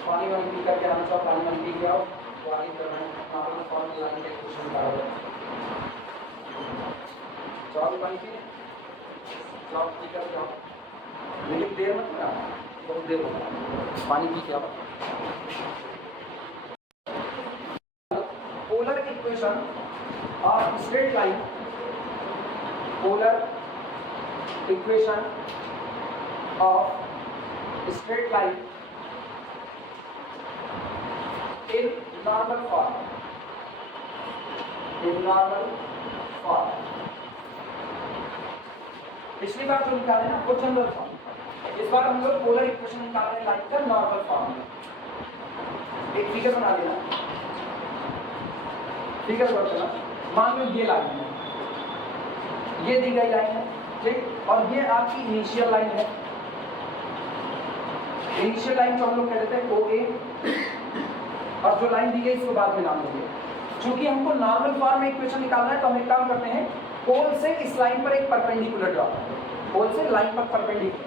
पानी वाली पी करके आना चाहो, पानी वाली पी के आओ, तो आगे करना है अपना फॉर्मूला लाइन का क्वेश्चन निकालो। चाहो पानी पी, चाहो पी करके आओ, लेकिन देर मत करा, बहुत देर होगा, पानी पी के आओ। Polar equation of straight line, polar equation of straight line in normal form एक नॉर्मल फॉर्म। पिछली बार जो निकाले ना वो जनरल फॉर्म, इस बार हम लोग पोलर इक्वेशन निकाल रहे हैं लाइन का नॉर्मल फॉर्म में। एक फिगर बना देना, फिगर करना, मान लो ये लाइन है, ये दी गई लाइन है, ठीक, और ये आपकी इनिशियल लाइन है। इनिशियल लाइन को हम लोग कह देते हैं ओ ए, और जो लाइन दी गई इसको बाद में नाम देंगे। चूंकि हमको नॉर्मल फॉर्म में इक्वेशन निकालना है तो हम एक काम करते हैं, पोल से इस लाइन पर एक परपेंडिकुलर ड्रॉ करते हैं। पोल से लाइन पर परपेंडिकुलर,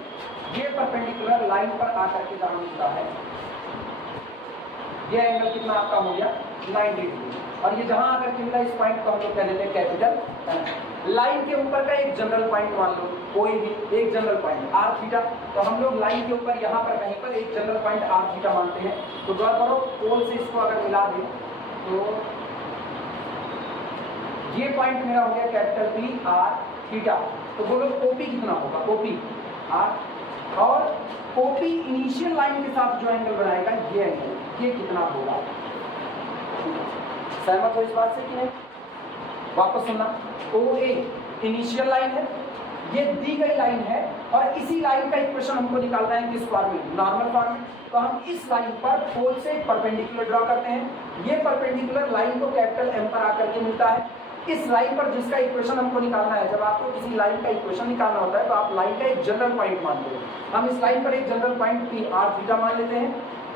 ये परपेंडिकुलर लाइन पर आकर के जहां मिलता है, ये एंगल कितना आपका हो गया 90 डिग्री, और ये जहां आकर के मिला इस पॉइंट को हम लोग कह देते हैं कैपिटल एम। लाइन के ऊपर का एक जनरल पॉइंट मान लो, कोई भी एक जनरल पॉइंट आर थीटा, तो हम लोग लाइन के ऊपर यहाँ पर कहीं पर एक जनरल पॉइंट आर थीटा मानते हैं। तो ड्रॉ करो, पोल से इसको अगर मिला दें तो ये पॉइंट मेरा हो गया कैपिटल पी आर थीटा। तो बोलो ओपी कितना होगा, ओपी आर, और ओपी इनिशियल लाइन के साथ जो एंगल बनाएगा ये एंगल, ये कितना होगा। सहमत हो इस बात से कि नहीं? वापस सुनना, ओ ए इनिशियल लाइन है, ये दी गई लाइन है, और इसी लाइन का इक्वेशन हमको निकालना है किस फॉर्म में, नॉर्मल फॉर्म में। तो हम इस लाइन पर पोल से एक परपेंडिकुलर ड्रॉ करते हैं। ये परपेंडिकुलर लाइन को कैपिटल एम पर आकर के मिलता है। इस लाइन पर जिसका इक्वेशन हमको निकालना है, जब आपको किसी लाइन का इक्वेशन निकालना होता है तो आप लाइन का एक जनरल पॉइंट मानते हैं। हम इस लाइन पर एक general point P R theta मान लेते हैं,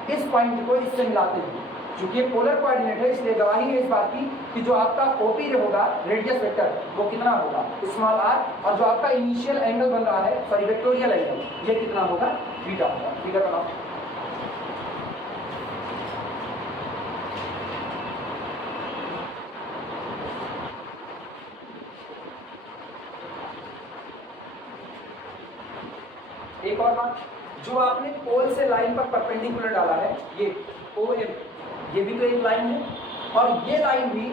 इस पॉइंट को इससे मिलाते हैं। चूंकि ये पोलर कोऑर्डिनेट है इसलिए गवाही है इस बात की कि जो आपका ओपी होगा रेडियस वेक्टर वो कितना होगा स्मॉल आर, और जो आपका इनिशियल एंगल बन रहा है, सॉरी वेक्टोरियल एंगल, ये कितना होगा थीटा होगा। फिगर बनाओ, एक और बात, जो आपने पोल से लाइन पर परपेंडिकुलर डाला है, ये ओ एम, ये भी तो एक लाइन है, और ये लाइन भी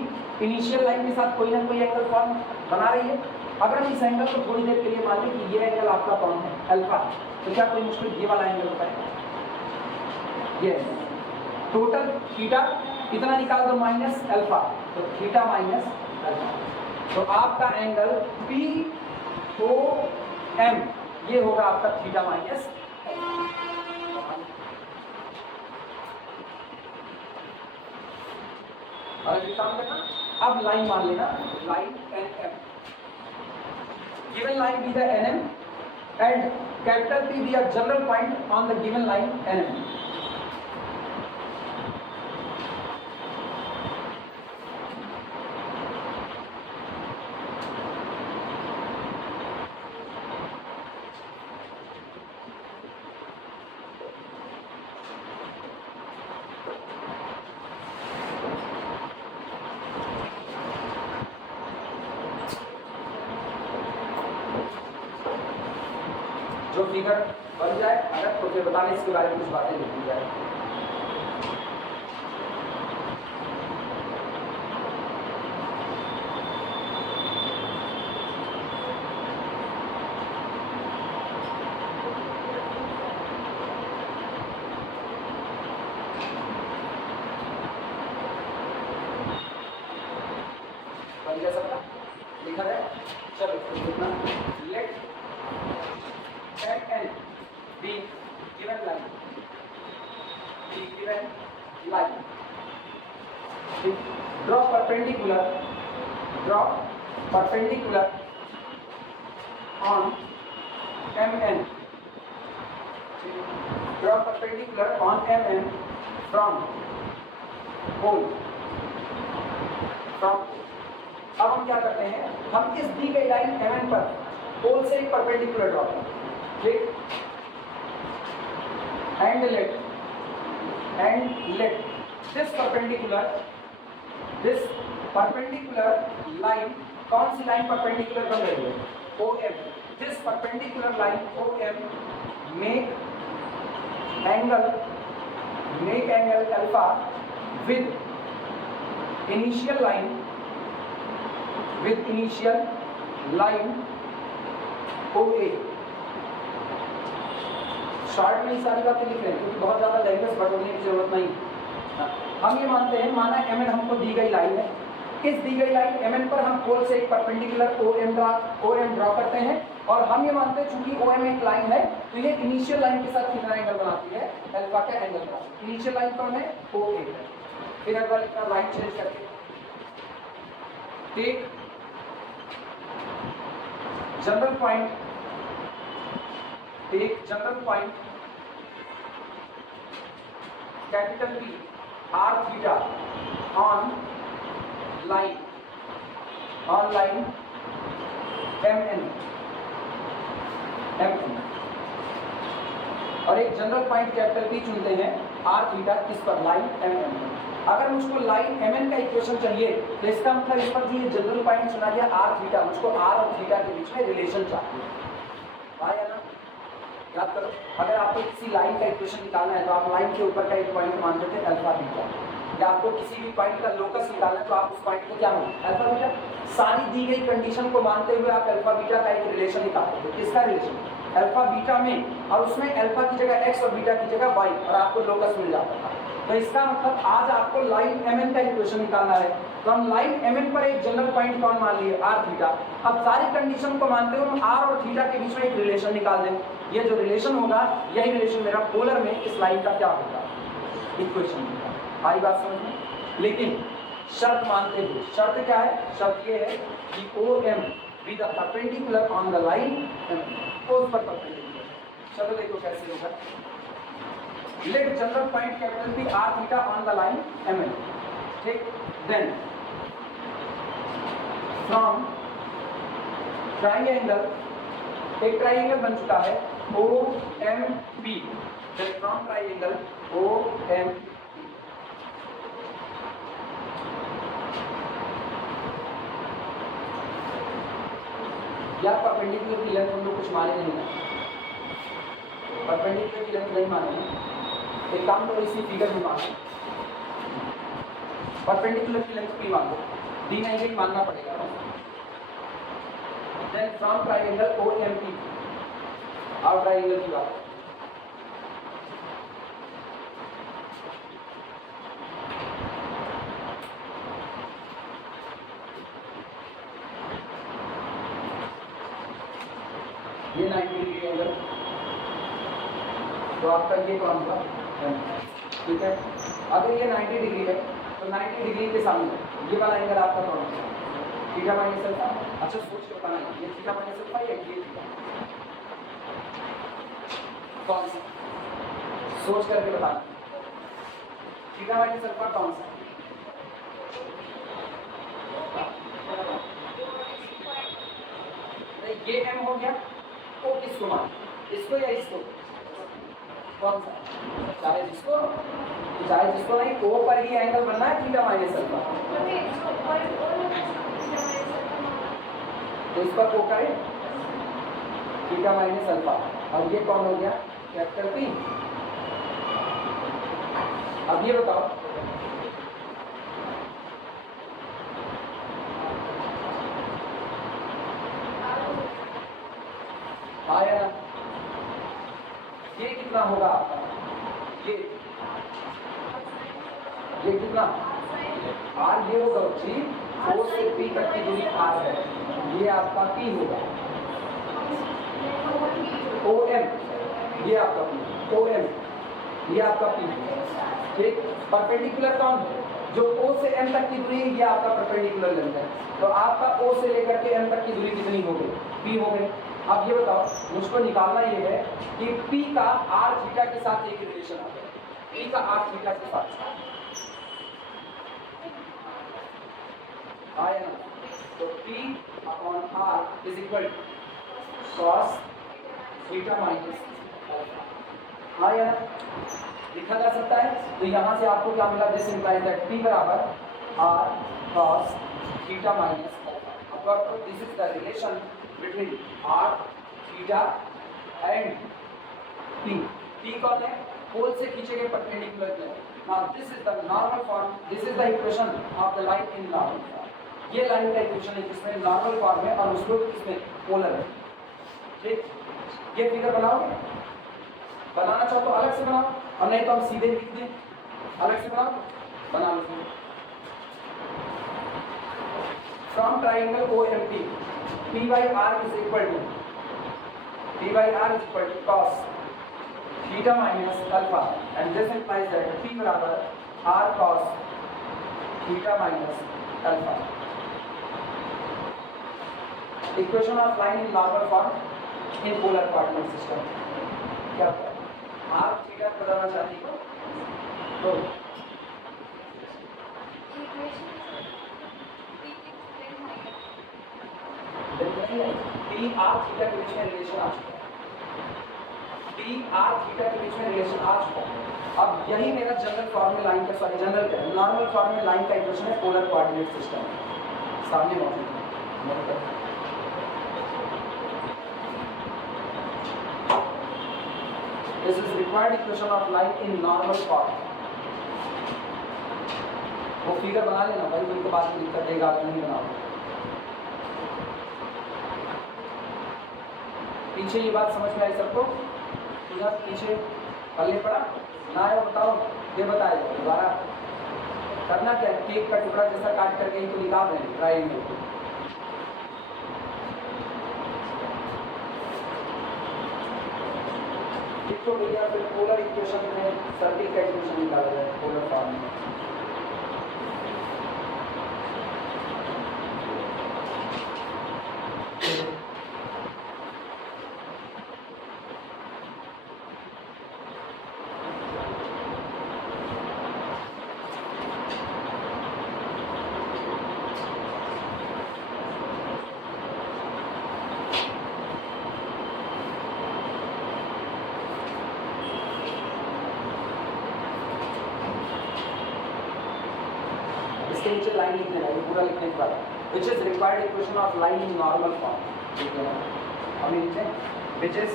इनिशियल लाइन के साथ कोई ना कोई एंगल फॉर्म बना रही है। अगर हम इस एंगल को थोड़ी देर के लिए मान लें कि ये एंगल आपका कौन है, अल्फा, तो क्या कोई मुश्किल ये वाला एंगल होता है? ये टोटल थीटा कितना निकाल दो, माइनस अल्फा, तो थीटा माइनस अल्फा, तो आपका एंगल पी ओ एम ये होगा आपका थीटा माइनस। और एक काम करना, अब लाइन मान लेना, line N M, given line be the N M and capital P be a general point on the given line N M. जो फिगर बन जाए अगर तो फिर बताने इसके बारे में कुछ बातें लिखी जाए। बन गया सबका, लिखा जाए, चलो लिखना, late and be given line, be given line, draw perpendicular on MN, draw perpendicular on MN from pole, अब हम क्या करते हैं, हम इस दी गई लाइन MN पर पोल से एक परपेंडिकुलर ड्रॉ करते हैं, ठीक, and let this perpendicular line, कौन सी लाइन परपेंडिकुलर बन रही है, OM, this perpendicular line OM make angle alpha with initial line OA। Short में सारी बातें लिख रहे हैं क्योंकि बहुत ज़्यादा लैंग्वेज बटोरने की जरूरत नहीं। हम ये मानते हैं, माना एम एन हमको दी गई लाइन है, इस दी गई लाइन MN पर हम पोल से एक परपेंडिकुलर OM ड्रॉ करते हैं और हम ये मानते हैं चूंकि OM एक लाइन है तो ये इनिशियल लाइन के साथ कितना एंगल बनाती है, अल्फा का एंगल बनाती है। इनिशियल लाइन कौन है, OA। फिर अगर इसका लाइन चेंज करके take general point, take general point capital P r theta on line MN और एक जनरल पॉइंट कैपिटल P चुनते हैं r थीटा किस पर, लाइन MN। अगर मुझको लाइन MN का इक्वेशन चाहिए तो इसका मतलब इस पर जो ये जनरल पॉइंट चुना गया r थीटा, मुझको r और थीटा के बीच में रिलेशन चाहिए, आया ना, याद करो। अगर आपको किसी लाइन का इक्वेशन निकालना है तो आप लाइन के ऊपर का एक पॉइंट मान लेते हैं अल्फा बीटा, या आपको किसी भी पॉइंट का लोकस निकालना है तो आप उस पॉइंट को क्या मानते हैं, अल्फा बीटा। सारी दी गई कंडीशन को मानते हुए आप अल्फा बीटा का एक रिलेशन निकालते हैं, किसका रिलेशन, अल्फा बीटा में, और उसमें अल्फा की जगह x और बीटा की जगह y, और आपको लोकस मिल जाता था। तो इसका मतलब आज आपको लाइन MN का इक्वेशन निकालना है तो हम लाइन MN पर एक जनरल पॉइंट कौन मान लिए, r थीटा। अब सारी कंडीशन को मानते हुए हम r और थीटा के बीच में एक रिलेशन निकाल दें, ये जो रिलेशन होगा यही रिलेशन मेरा पोलर में इस लाइन का क्या होगा, इक्वेशन होगा। आई बात समझ में। लेकिन शर्त मानते हुए, शर्त क्या है, शर्त ये है कि OM be the perpendicular on the line MN, तो उस पर परपेंडिकुलर। चलो देखो कैसे होगा। Let general point capital P r theta on the line MN, ठीक। देन फ्रॉम ट्राइंगल, एक ट्राइंगल बन चुका है OMP, then from triangle OMP या परपेंडिकुलर की लेंथ हम लोग कुछ माने नहीं है, परपेंडिकुलर की लेंथ नहीं माने, एक काम करो इसी फिगर में मानो, परपेंडिकुलर की लेंथ P मान लो, दी नहीं गई मानना पड़ेगा। देन फ्रॉम ट्राइंगल OMP, और ट्राइंगल की बात, ये 90 डिग्री एंगल, तो आपका ये कौन होगा, ठीक है। अगर ये 90 डिग्री है तो 90 डिग्री के सामने ये वाला एंगल आपका कौन होगा, थीटा माइनस अल्फा। अच्छा सोच के बताना, ये थीटा माइनस अल्फा या ये थीटा, कौन सा, सोच करके बताना, थीटा माइनस अल्फा कौन सा, ये M हो गया, तो किसको मान, इसको या इसको, कौन सा, चाहे जिसको नहीं, O पर ही एंगल बनना है थीटा माइनस अल्फा, तो इस पर O करें थीटा माइनस अल्फा, और ये कौन हो गया, कैपिटल P। अब ये बताओ आया ना, ये कितना होगा आपका, ये कितना R, ये होगा जी, O से P तक की दूरी R है, ये आपका P होगा, OM ये आपका P, OM ये आपका P, ठीक। परपेंडिकुलर कौन है, जो O से M तक की दूरी है, ये आपका परपेंडिकुलर लेंथ है, तो आपका O से लेकर के M तक की दूरी कितनी हो गई, P हो गई। अब ये बताओ, मुझको निकालना ये है कि P का r थीटा के साथ एक रिलेशन आता है, P का r थीटा के साथ आया ना, तो P upon r is equal cos theta minus alpha, आया ना, लिखा जा सकता है। तो यहाँ से आपको क्या मिला, दिस इंप्लाइज दैट P बराबर r cos theta minus alpha, अब this is the relation between r theta and P। P कौन है, पोल से खींचे गए perpendicular plane. Now this is the normal form, this is the equation of the line in normal form. ये line का equation है जिसमें नॉर्मल फॉर्म है और उसको इसमें पोलर है, ठीक। ये फिगर बनाओगे, बनाना चाहो तो अलग से बनाओ, और नहीं तो हम सीधे लिख दें, अलग से बनाओ, बना लो। From triangle OMP P by R is equal to cos theta minus alpha, and this implies that P बराबर R cos theta minus alpha. Equation of line in normal form in polar coordinate system. क्या R theta बताना चाहती हो तो P R theta के बीच में relation आ चुका है, P R theta के बीच में रिलेशन आ चुका है. अब यही मेरा जनरल फॉर्म में लाइन का नॉर्मल फॉर्म में लाइन का इक्वेशन है पोलर कोऑर्डिनेट सिस्टम सामने मौजूद है. This is required equation of line in normal form. वो फिगर बना लेना भाई, उनके बाद में दिक्कत देगा अगर नहीं बनाओ. पीछे ये बात समझ में आई सबको? पूरा पीछे पल्ले पड़ा ना आया बताओ, ये बताया दोबारा करना क्या. केक का टुकड़ा जैसा काट कर गई तो निकाल रहे हैं ट्रायंगल. तो भैया फिर पोलर इक्वेशन में सर्किल का इक्वेशन निकाला जाए पोलर फॉर्म में. इसके नीचे लाइन लिखने लगे पूरा लिखने के बाद which is required equation of line in normal form. ठीक है हम नीचे which is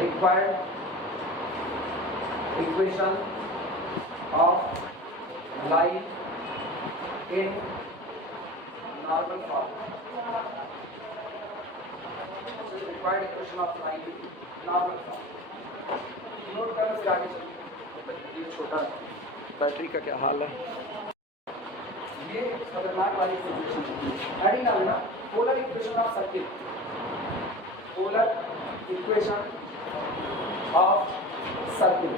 required equation of line in normal form. Which is required equation of line in normal form. Note करना फिर आगे चलिए. ये छोटा बैटरी का क्या हाल है. ये खतरनाक वाली सिचुएशन है ना बेटा. Polar equation of circuit, polar equation of circuit.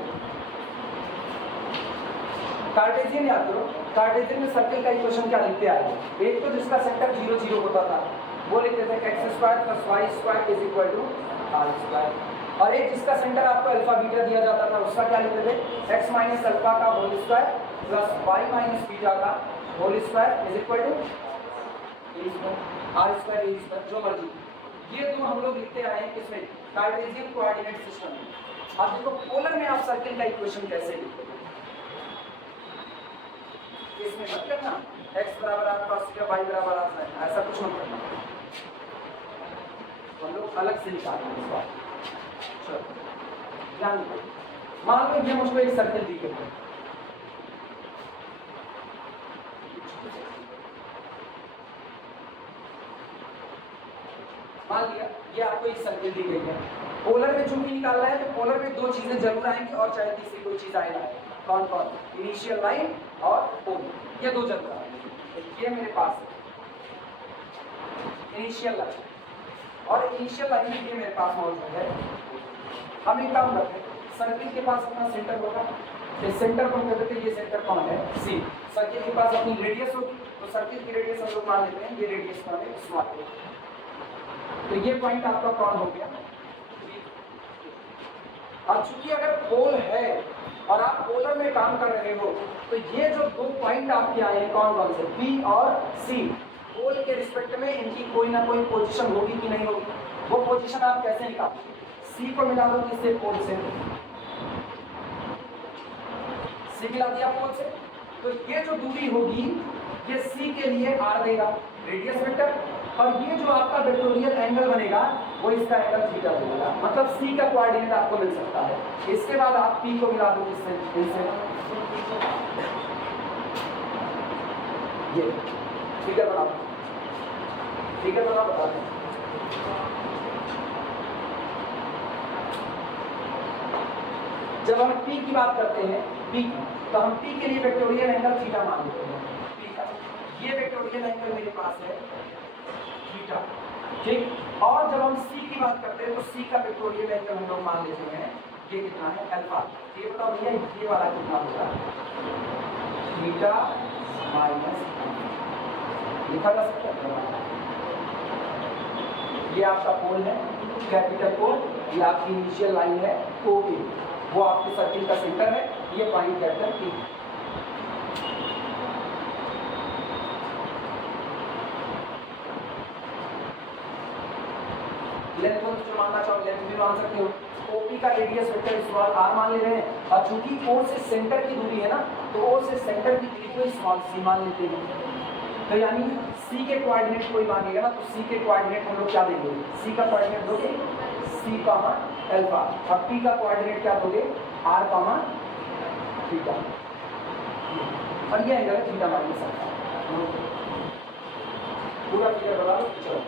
Cartesian याद करो, कार्टेशियन में सर्किल का इक्वेशन क्या लिखते आए. एक तो जिसका सेंटर 0 0 होता था वो लिखते थे x² + y² is equal to r², और एक जिसका सेंटर आपको अल्फा बीटा दिया जाता था उसका क्या लिखते थे x माइनस अल्फा का whole square plus y minus beta का whole square is equal to r² a² जो मर्जी. ये दो हम लोग लिखते आए हैं किसमें, कार्टेशियन कोऑर्डिनेट सिस्टम में. अब देखो पोलर में आप सर्किल का इक्वेशन कैसे लिखते हो. इसमें मत करना x बराबर r cos थीटा y बराबर r sin, ऐसा कुछ मत करना. हम लोग अलग से निकालेंगे इस बात. ध्यान दो, मान लो ये मुझको एक सर्किल दी गई है. मान लिया ये आपको एक सर्किल दी गई है. पोलर में चूंकि निकालना है तो पोलर में दो चीजें जरूर आएंगी और चाहे तीसरी कोई चीज आए ना. कौन कौन, इनिशियल लाइन और पोल, ये दो जरूर आएंगे. ये मेरे पास है इनिशियल लाइन, और इनिशियल लाइन में ये मेरे पास मौजूद है. हम एक काम करते हैं, सर्किल के पास अपना सेंटर होगा, तो सेंटर को कहते हैं ये सेंटर कौन है सी. सर्किल के पास अपनी रेडियस होगी तो सर्किल की रेडियस हम लोग मान लेते हैं ये रेडियस मान लें स्मॉल. तो ये पॉइंट आपका कौन हो गया. अब चूंकि अगर पोल है और आप पोलर में काम कर रहे हो तो ये जो दो पॉइंट आपके आए हैं कौन कौन से, बी और सी, पोल के रिस्पेक्ट में इनकी कोई ना कोई पोजीशन होगी कि नहीं होगी. वो पोजीशन आप कैसे निकालोगे, सी को मिला दो किससे, पोल से. सी मिला दिया पोल से, तो ये जो दूरी होगी ये सी के लिए आर देगा रेडियस वेक्टर, और ये जो आपका वेक्टोरियल एंगल बनेगा वो इसका एंगल थीटा बनेगा. मतलब सी का कोऑर्डिनेट आपको मिल सकता है. इसके बाद आप पी को मिला दो किससे, इनसे. ये ठीक है बनाओ, ठीक है बनाओ, बता दें. जब हम पी की बात करते हैं, पी की, तो हम पी के लिए वेक्टोरियल एंगल थीटा मान लेते हैं. पी का ये वेक्टोरियल एंगल मेरे पास है थीटा, ठीक। और जब हम सी की बात करते हैं तो सी का वेक्टोरियल एंगल हम लोग मान लेते हैं ये कितना है अल्फा। ये बताओ भैया ये वाला कितना होगा थीटा माइनस, लिखा जा सकता है। ये आपका पोल है कैपिटल पोल, ये आपकी इनिशियल लाइन है ओ ए, वो आपके सर्किल का सेंटर है, ये पॉइंट कैपिटल पी। लेंथ को जो मानना चाहो लेंथ भी मान सकते हो। ओपी का रेडियस वेक्टर स्मॉल आर मान ले रहे हैं, और चूंकि ओ से सेंटर की दूरी है ना, तो ओ से सेंटर की दूरी को स्मॉल सी मान लेते हैं। तो यानी सी के कोऑर्डिनेट कोई मांगेगा ना, तो सी के कोऑर्डिनेट हम लोग क्या देंगे, सी का कोऑर्डिनेट दोगे सी कामा अल्फा, और पी का कोऑर्डिनेट क्या दोगे आर कामा थीटा, और ये एंगल है थीटा माइनस अल्फा। पूरा फिगर बता दो। चलो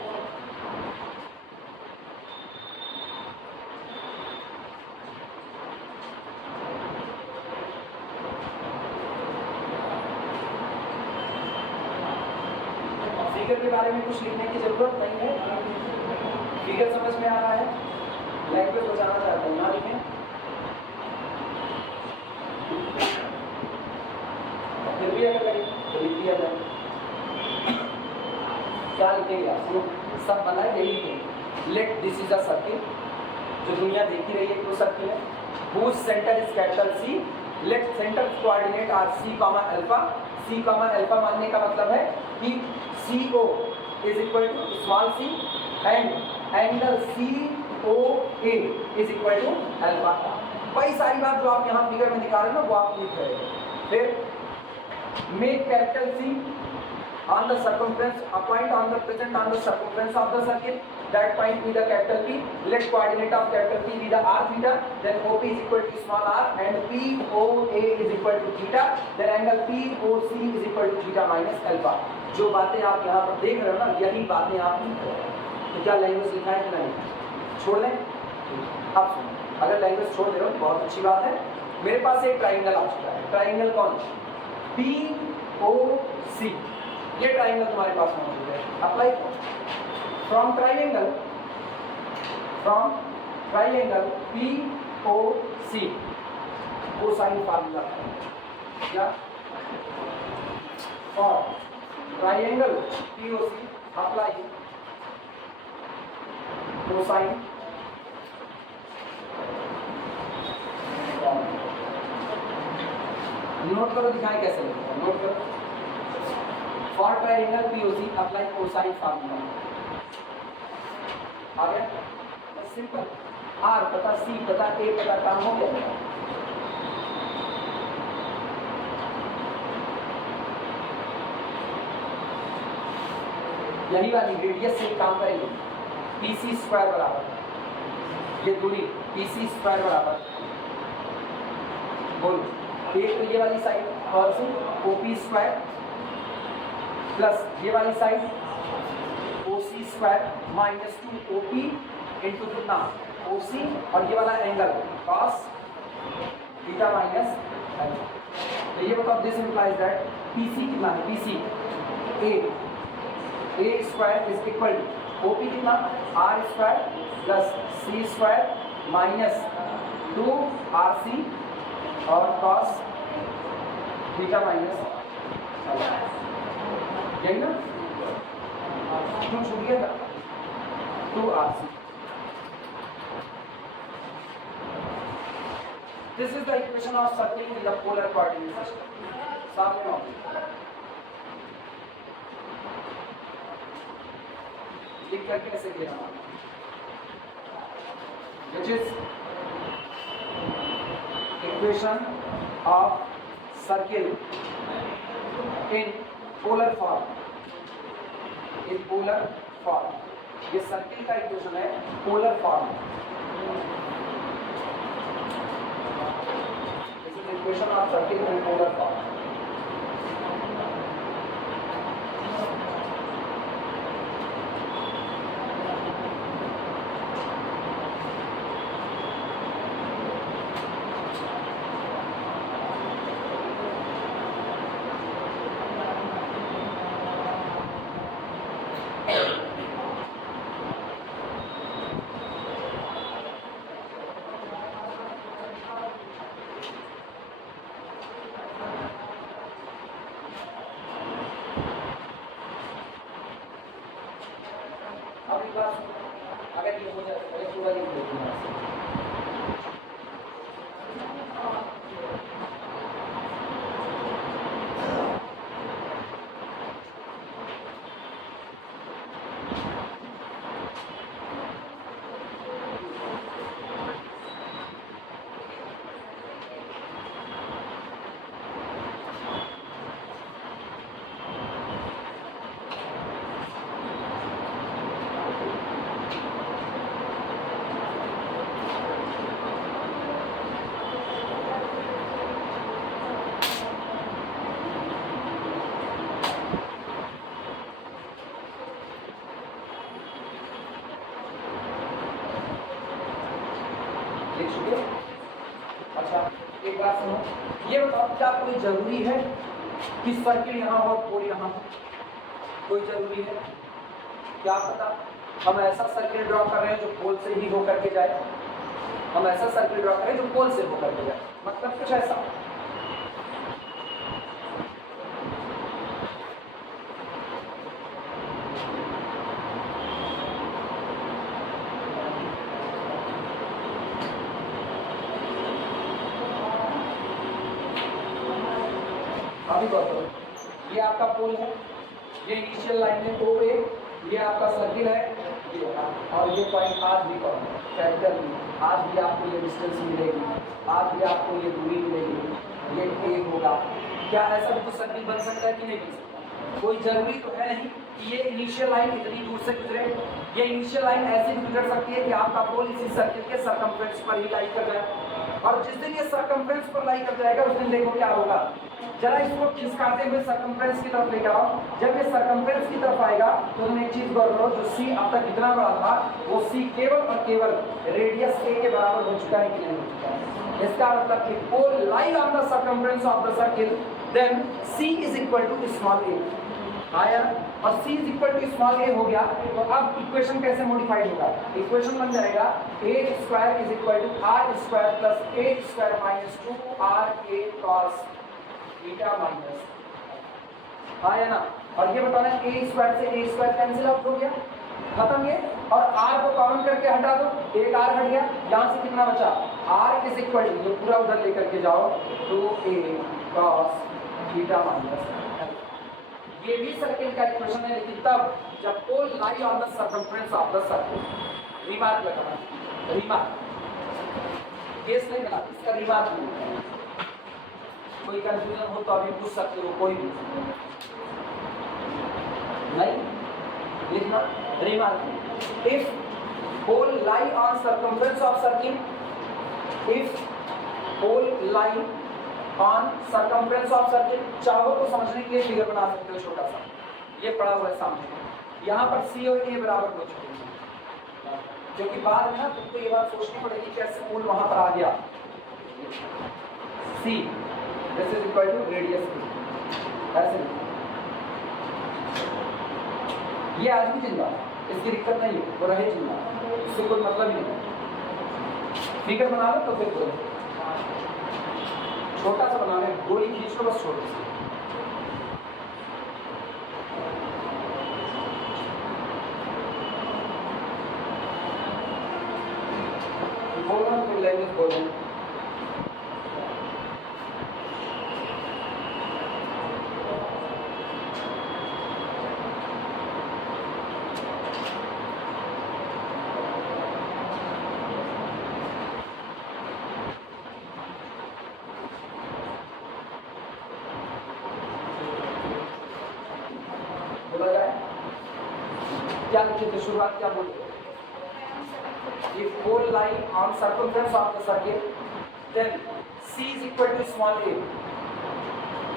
फिगर के बारे में कुछ लिखने की जरूरत नहीं है, फिगर समझ में आ रहा है, लैंग्वेज बचाना चाहते हैं ना लिखें। फिर भी अगर करें तो लिख दिया जाए, क्या लिखेंगे आप सब बनाए यही लिखेंगे। Let this is a circle, जो दुनिया देखी रही है वो सर्किल है, whose center is capital C, let center coordinate are C comma alpha। C comma alpha मानने का मतलब है कि CO is equal to small c and angle COA is equal to alpha। वही सारी बात जो आप यहाँ फिगर में दिखा रहे हैं ना वो आप लिख रहे हैं। फिर make capital C on the circumference, a point on the present on the circumference of the circle, that point be the capital P, let coordinate of capital P be the r theta, then OP is equal to small r and POA is equal to theta, then angle POC is equal to theta minus alpha। जो बातें आप यहाँ पर देख रहे हो ना यही बातें आप लिख रहे हो। तो क्या लैंग्वेज लिखा है कि नहीं, छोड़ लें। अब सुनो, अगर लैंग्वेज छोड़ दे रहे हो तो बहुत अच्छी बात है। मेरे पास एक ट्राइंगल आ चुका है, ट्राइंगल कौन POC, ये ट्राइंगल तुम्हारे पास मौजूद है। Apply from triangle POC cosine formula क्या for triangle POC apply cosine note करो, दिखाएं कैसे लिखते हैं, नोट करो। For triangle POC apply cosine formula आ गया, सिंपल। आर पता, सी पता, ए पता, काम हो गया। यही वाली रेडियस से काम करेंगे। PC स्क्वायर बराबर ये दूरी PC स्क्वायर बराबर बोलो, एक तो ये वाली साइड और से OP स्क्वायर प्लस ये वाली side OC square minus 2 OP into कितना OC, और ये वाला angle cos theta minus alpha. तो ये बताओ दिस इंप्लाइज दैट PC कितना है, PC A square is equal to OP कितना R square plus C square minus 2 RC और cos थीटा माइनस यही ना, क्यों छूट गया था 2 RC। This is the equation of circle in the polar coordinate system। साफ में लिख करके ऐसे लिखना, which is equation of circle in polar form, in polar form। ये सर्किल का इक्वेशन है polar form. This is equation of circle in polar form. लिख चुके? अच्छा एक बात सुनो, ये बताओ क्या कोई जरूरी है कि सर्किल यहाँ हो पोल यहाँ हो? कोई जरूरी है? क्या पता हम ऐसा सर्किल ड्रॉ कर रहे हैं जो पोल से ही होकर के जाए, हम ऐसा सर्किल ड्रॉ करें जो पोल से होकर के जाए, मतलब कुछ ऐसा। अभी बताओ, ये आपका पोल है, ये इनिशियल लाइन है ओ ए, ये आपका सर्किल है ये, और ये पॉइंट आज भी कौन कैपिटल बी, आज भी आपको ये डिस्टेंस मिलेगी, आज भी आपको ये दूरी मिलेगी, ये ए होगा। क्या ऐसा भी तो सर्किल बन सकता है कि नहीं बन सकता? कोई जरूरी तो है नहीं कि ये इनिशियल लाइन इतनी दूर से गुजरे। ये इनिशियल लाइन ऐसे भी गुजर सकती है कि आपका पोल इसी सर्किल के सरकमफ्रेंस पर ही लाई कर जाए, और जिस दिन ये सरकमफ्रेंस पर लाई कर जाएगा उस दिन देखो क्या होगा। जरा इसको खिसकाते हुए सरकमफ्रेंस की तरफ लेकर आओ, जब ये सरकमफ्रेंस की तरफ आएगा तो तुम एक चीज गौर करो, जो सी अब तक कितना बड़ा था वो सी केवल और केवल रेडियस ए के बराबर हो चुका है कि नहीं हो चुका है। इसका मतलब कि pole lie on the circumference of the circle, then c is equal to small a आया, और c is equal to small a हो गया। तो अब इक्वेशन कैसे मॉडिफाइड होगा? इक्वेशन बन जाएगा a square is equal to r square plus a square minus 2ra cos theta minus, आया ना। और ये बताना a स्क्वायर से a स्क्वायर कैंसिल आउट हो गया, खत्म ये, और r को कॉमन करके हटा दो, एक r हट गया, यहाँ से कितना बचा r इज इक्वल टू, ये पूरा उधर लेकर के जाओ 2a cos थीटा माइनस। ये भी सर्किल का इक्वेशन है, लेकिन तब जब pole lie on the circumference of the circle. Remark लगाना, रिमार्क केस नहीं मिला, इसका रिमार्क नहीं। कोई कंफ्यूजन हो तो अभी पूछ सकते हो, कोई भी नहीं लिखना। Remark, if pole lie on circumference of circle, if pole lie on circumference of circle, चाहो तो समझने के लिए फिगर बना सकते हो छोटा सा, ये पड़ा हुआ है सामने, यहाँ पर सी और ए बराबर हो चुके हैं, क्योंकि बाद में ना तुमको ये बात सोचनी पड़ेगी कैसे पोल वहां पर आ गया। See this is equal to radius ऐसे, ये आज भी जिंदा, इसकी दिक्कत नहीं है, वो रहे जिंदा, इससे कोई मतलब ही नहीं। फिगर बना लो तो फिर बोलो, छोटा सा बनाने, गोली खींच लो बस छोटी सी, बोलना फिर लैंग्वेज बोलना। क्या लिखे थे, शुरुआत क्या बोलते? If pole lie on circumference of the circle, then c is equal to small a.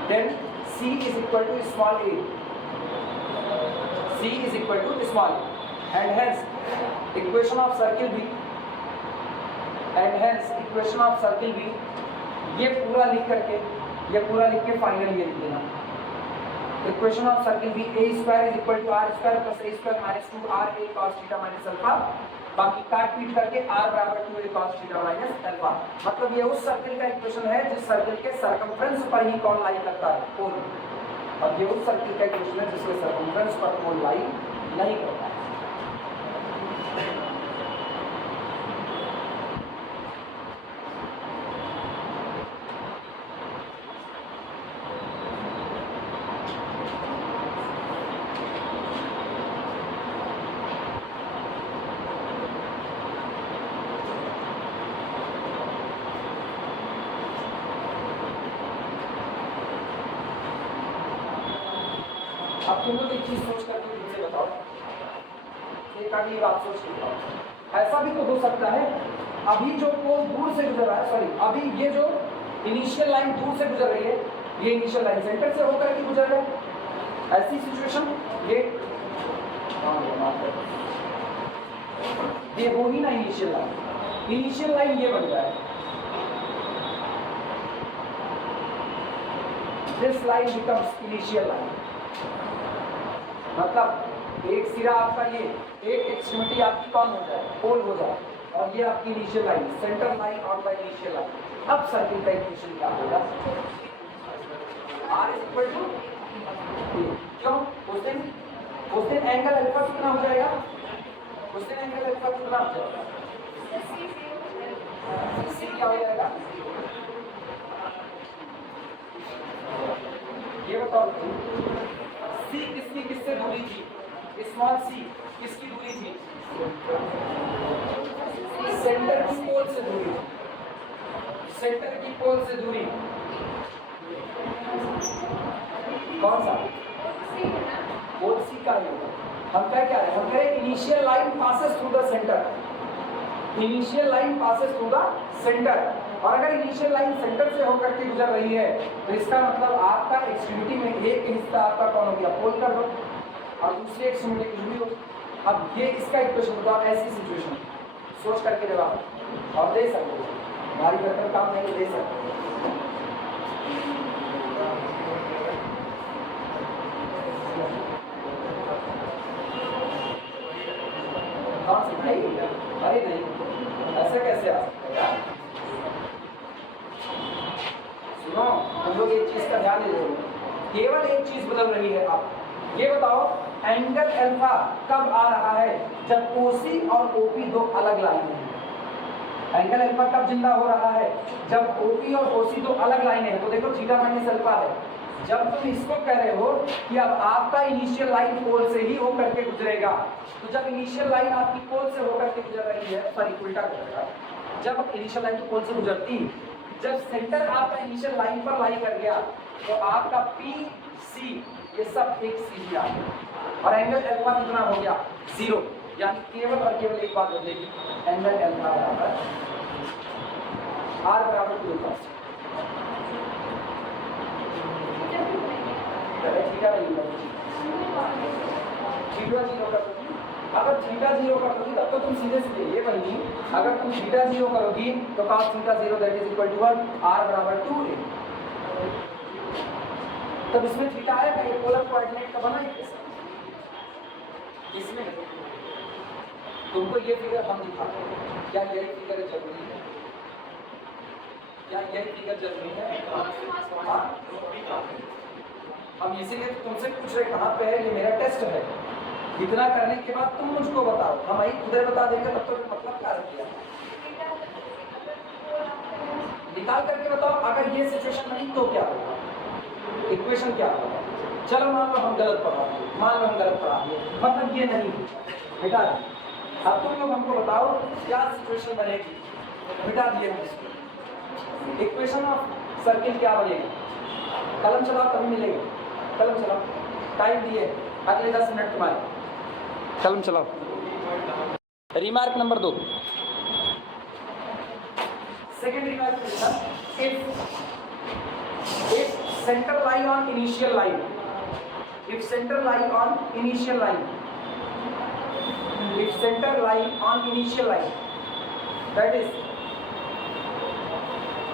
Then c is equal to small a. c is equal to small a. And hence equation of circle भी, and hence equation of circle भी, ये पूरा लिख करके, ये पूरा लिख के फाइनल ये लिख देना। इक्वेशन ऑफ सर्किल भी a square is equal to r square plus a square minus 2ra cos theta minus alpha, बाकी काट पीट करके r बराबर 2a cos theta minus alpha. मतलब ये उस सर्किल का इक्वेशन है जिस सर्किल के सरकमफ्रेंस पर ही कौन लाई करता है, पोल, और ये उस सर्किल का इक्वेशन है जिसके सरकमफ्रेंस पर पोल लाई नहीं करता है। अब तुम लोग एक चीज सोच करके मुझे बताओ, एक आधी बात सोच के बताओ, ऐसा भी तो हो सकता है अभी जो पोल दूर से गुजर रहा है, सॉरी अभी ये जो इनिशियल लाइन दूर से गुजर रही है, ये इनिशियल लाइन सेंटर से होकर के गुजर रहा है, ऐसी सिचुएशन ये हो ही ना इनिशियल लाइन, इनिशियल लाइन ये बन जाए, this line becomes initial line. मतलब एक सिरा आपका ये, एक एक्सट्रीमिटी आपकी कौन हो जाए, पोल हो जाए, और ये आपकी इनिशियल लाइन, सेंटर लाइन और बाय इनिशियल लाइन। अब सर्किल का इक्वेशन क्या होगा, R इज इक्वल टू, क्यों उस दिन एंगल अल्फा कितना हो जाएगा, उस दिन एंगल अल्फा कितना हो जाएगा, सी क्या हो जाएगा, ये बताओ सी किसकी किससे दूरी थी, स्मॉल सी किसकी दूरी थी, सेंटर की पोल से दूरी, सेंटर की पोल से दूरी कौन सा, पोल सी का ही होगा। हम क्या कह रहे हैं, हम कह रहे हैं initial line passes through the centre, initial line passes through the centre, और अगर इनिशियल लाइन सेंटर से होकर के गुजर रही है तो इसका मतलब आपका एक्सट्रीमिटी में एक हिस्सा आपका कौन हो गया, पोल कर दो, और दूसरी एक्सट्रीमिटी कुछ भी हो। अब ये इसका इक्वेशन होगा, ऐसी सिचुएशन सोच करके जवाब और दे सकते हो, हमारी बेहतर काम नहीं दे सकते। कौन सी भाई, अरे नहीं ऐसे कैसे आ सकता है यार, सुनो हम लोग एक चीज का ध्यान दे रहे, केवल एक चीज बदल रही है। आप ये बताओ एंगल अल्फा कब आ रहा है, जब ओसी और ओपी दो अलग लाइन है। एंगल अल्फा कब जिंदा हो रहा है, जब ओपी और ओसी दो अलग लाइन है। तो देखो थीटा माइनस अल्फा है, जब तुम इसको कह रहे हो कि अब आपका इनिशियल लाइन पोल से ही होकर के गुजरेगा, तो जब इनिशियल लाइन आपकी पोल से होकर के गुजर रही है, सॉरी उल्टा गुजरेगा, जब इनिशियल लाइन तो पोल से गुजरती, जब सेंटर आपका इनिशियल लाइन पर लाई कर गया तो आपका पी सी ये सब एक सीधी आ गया, और एंगल अल्फा कितना हो गया, 0, यानी केवल और केवल एक बात बदलेगी, एंगल अल्फा बराबर आर बराबर 2 थीटा नहीं होगा, थीटा 0 कर दोगी, अगर थीटा 0 कर दोगी तब तो तुम सीधे सीधे ये बनेगी, अगर तुम थीटा 0 करोगी तो cos theta 0 that is equal to 1 r बराबर 2a। तब इसमें थीटा आएगा, ये पोलर कोऑर्डिनेट का बना है इसमें। तुमको ये फिगर हम दिखाते हैं, क्या यही फिगर जरूरी है, क्या यही फिगर जरूरी है, हम इसीलिए तुमसे पूछ रहे कहाँ पे है, ये मेरा टेस्ट है, इतना करने के बाद तुम मुझको बताओ, हम वही खुद बता देंगे, तब तो मतलब क्या रख दिया, निकाल करके बताओ। अगर ये सिचुएशन नहीं तो क्या होगा, इक्वेशन क्या होगा, चलो मान लो हम गलत पढ़ा, मान लो हम गलत पढ़ा, मतलब ये नहीं बेटा। अब तुम लोग हमको बताओ क्या सिचुएशन बनेगी, मिटा दिए हम इक्वेशन ऑफ सर्किल क्या बनेगी, कलम चलाओ तभी मिलेगा, कलम चलाओ, टाइम दिए अगले 10 मिनट तुम्हारे, कलम चलाओ। Remark number 2, second remark, if center lie on initial line, if center lie on initial line, if center lie on initial line, that is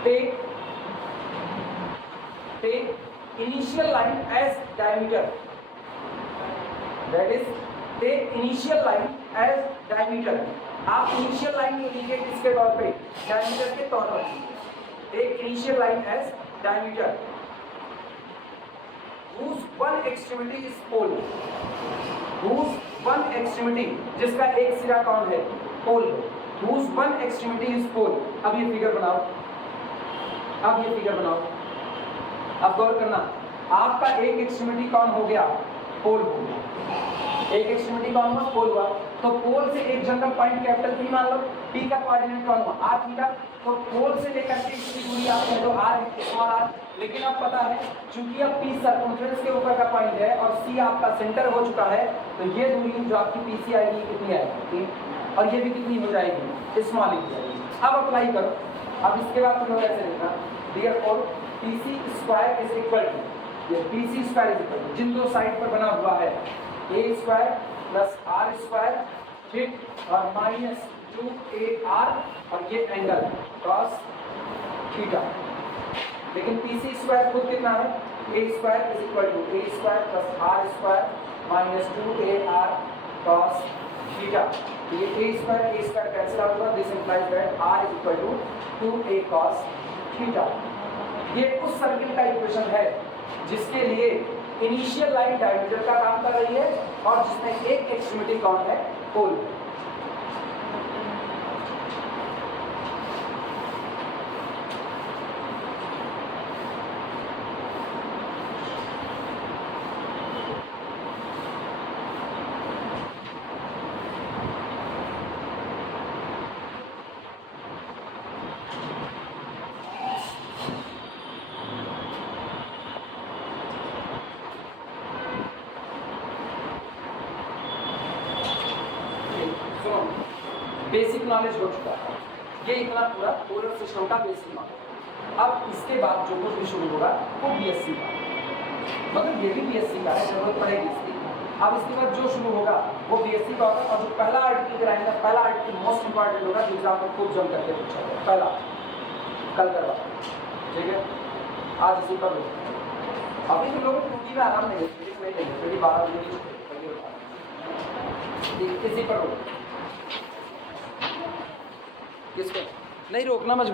take initial line as diameter, that is take initial line as diameter। आप initial line indicate किसके तौर पे, diameter के तौर पर, take initial line as diameter whose one extremity is pole, whose one extremity जिसका एक सिरा कौन है, पोल, whose one extremity is pole। अब ये फिगर बनाओ, अब ये फिगर बनाओ, अब गौर करना, आपका एक एक्सट्रीमिटी कौन हो गया, पोल हो गया, एक एक्सट्रीमिटी कौन हुआ, पोल हुआ, तो पोल से एक जनरल पॉइंट कैपिटल P मान लो, P का कोऑर्डिनेट कौन हुआ, r थीटा, तो पोल से लेकर के इसकी दूरी आप कह दो r है, स्मॉल r, लेकिन अब पता है चूंकि अब P सर्कमफ्रेंस के ऊपर का पॉइंट है और C आपका सेंटर हो चुका है, तो ये दूरी जो आपकी PC आएगी कितनी आएगी, और ये भी कितनी हो जाएगी, स्मॉल ही जाएगी। अब अप्लाई करो, अब इसके बाद तुम लोग ऐसे लिखना, therefore PC square is equal to, ये PC square is equal to जिन दो साइड पर बना हुआ है a square plus r square, ठीक, और माइनस 2AR और ये एंगल cos थीटा। लेकिन PC स्क्वायर खुद कितना है, A square is equal to A square plus R square minus 2AR cos थीटा। ये A स्क्वायर कैंसिल आउट होगा, this implies that R is equal to 2A cos थीटा। ये उस सर्किल का इक्वेशन है जिसके लिए इनिशियल लाइन डायमीटर का काम कर रही है और जिसमें एक एक्सट्रीमिटी कौन है, पोल। बेसिक नॉलेज हो चुका है, ये इतना पूरा पोलर सिस्टम का बेसिक नॉलेज। अब इसके बाद जो कुछ भी शुरू होगा वो बीएससी का, मगर ये भी बीएससी का है, जरूरत पड़ेगी इसकी। अब इसके बाद जो शुरू होगा वो बीएससी का होगा, और जो पहला आर्टिकल कराएंगे, पहला आर्टिकल मोस्ट इंपॉर्टेंट होगा, जो एग्जाम में खूब जम करके पूछा जाए। पहला कल करवा, ठीक है, आज इसी पर अभी तो लोग टूटी में आराम नहीं लेंगे, 12 बजे इसी पर किसको नहीं रोकना मजबूर।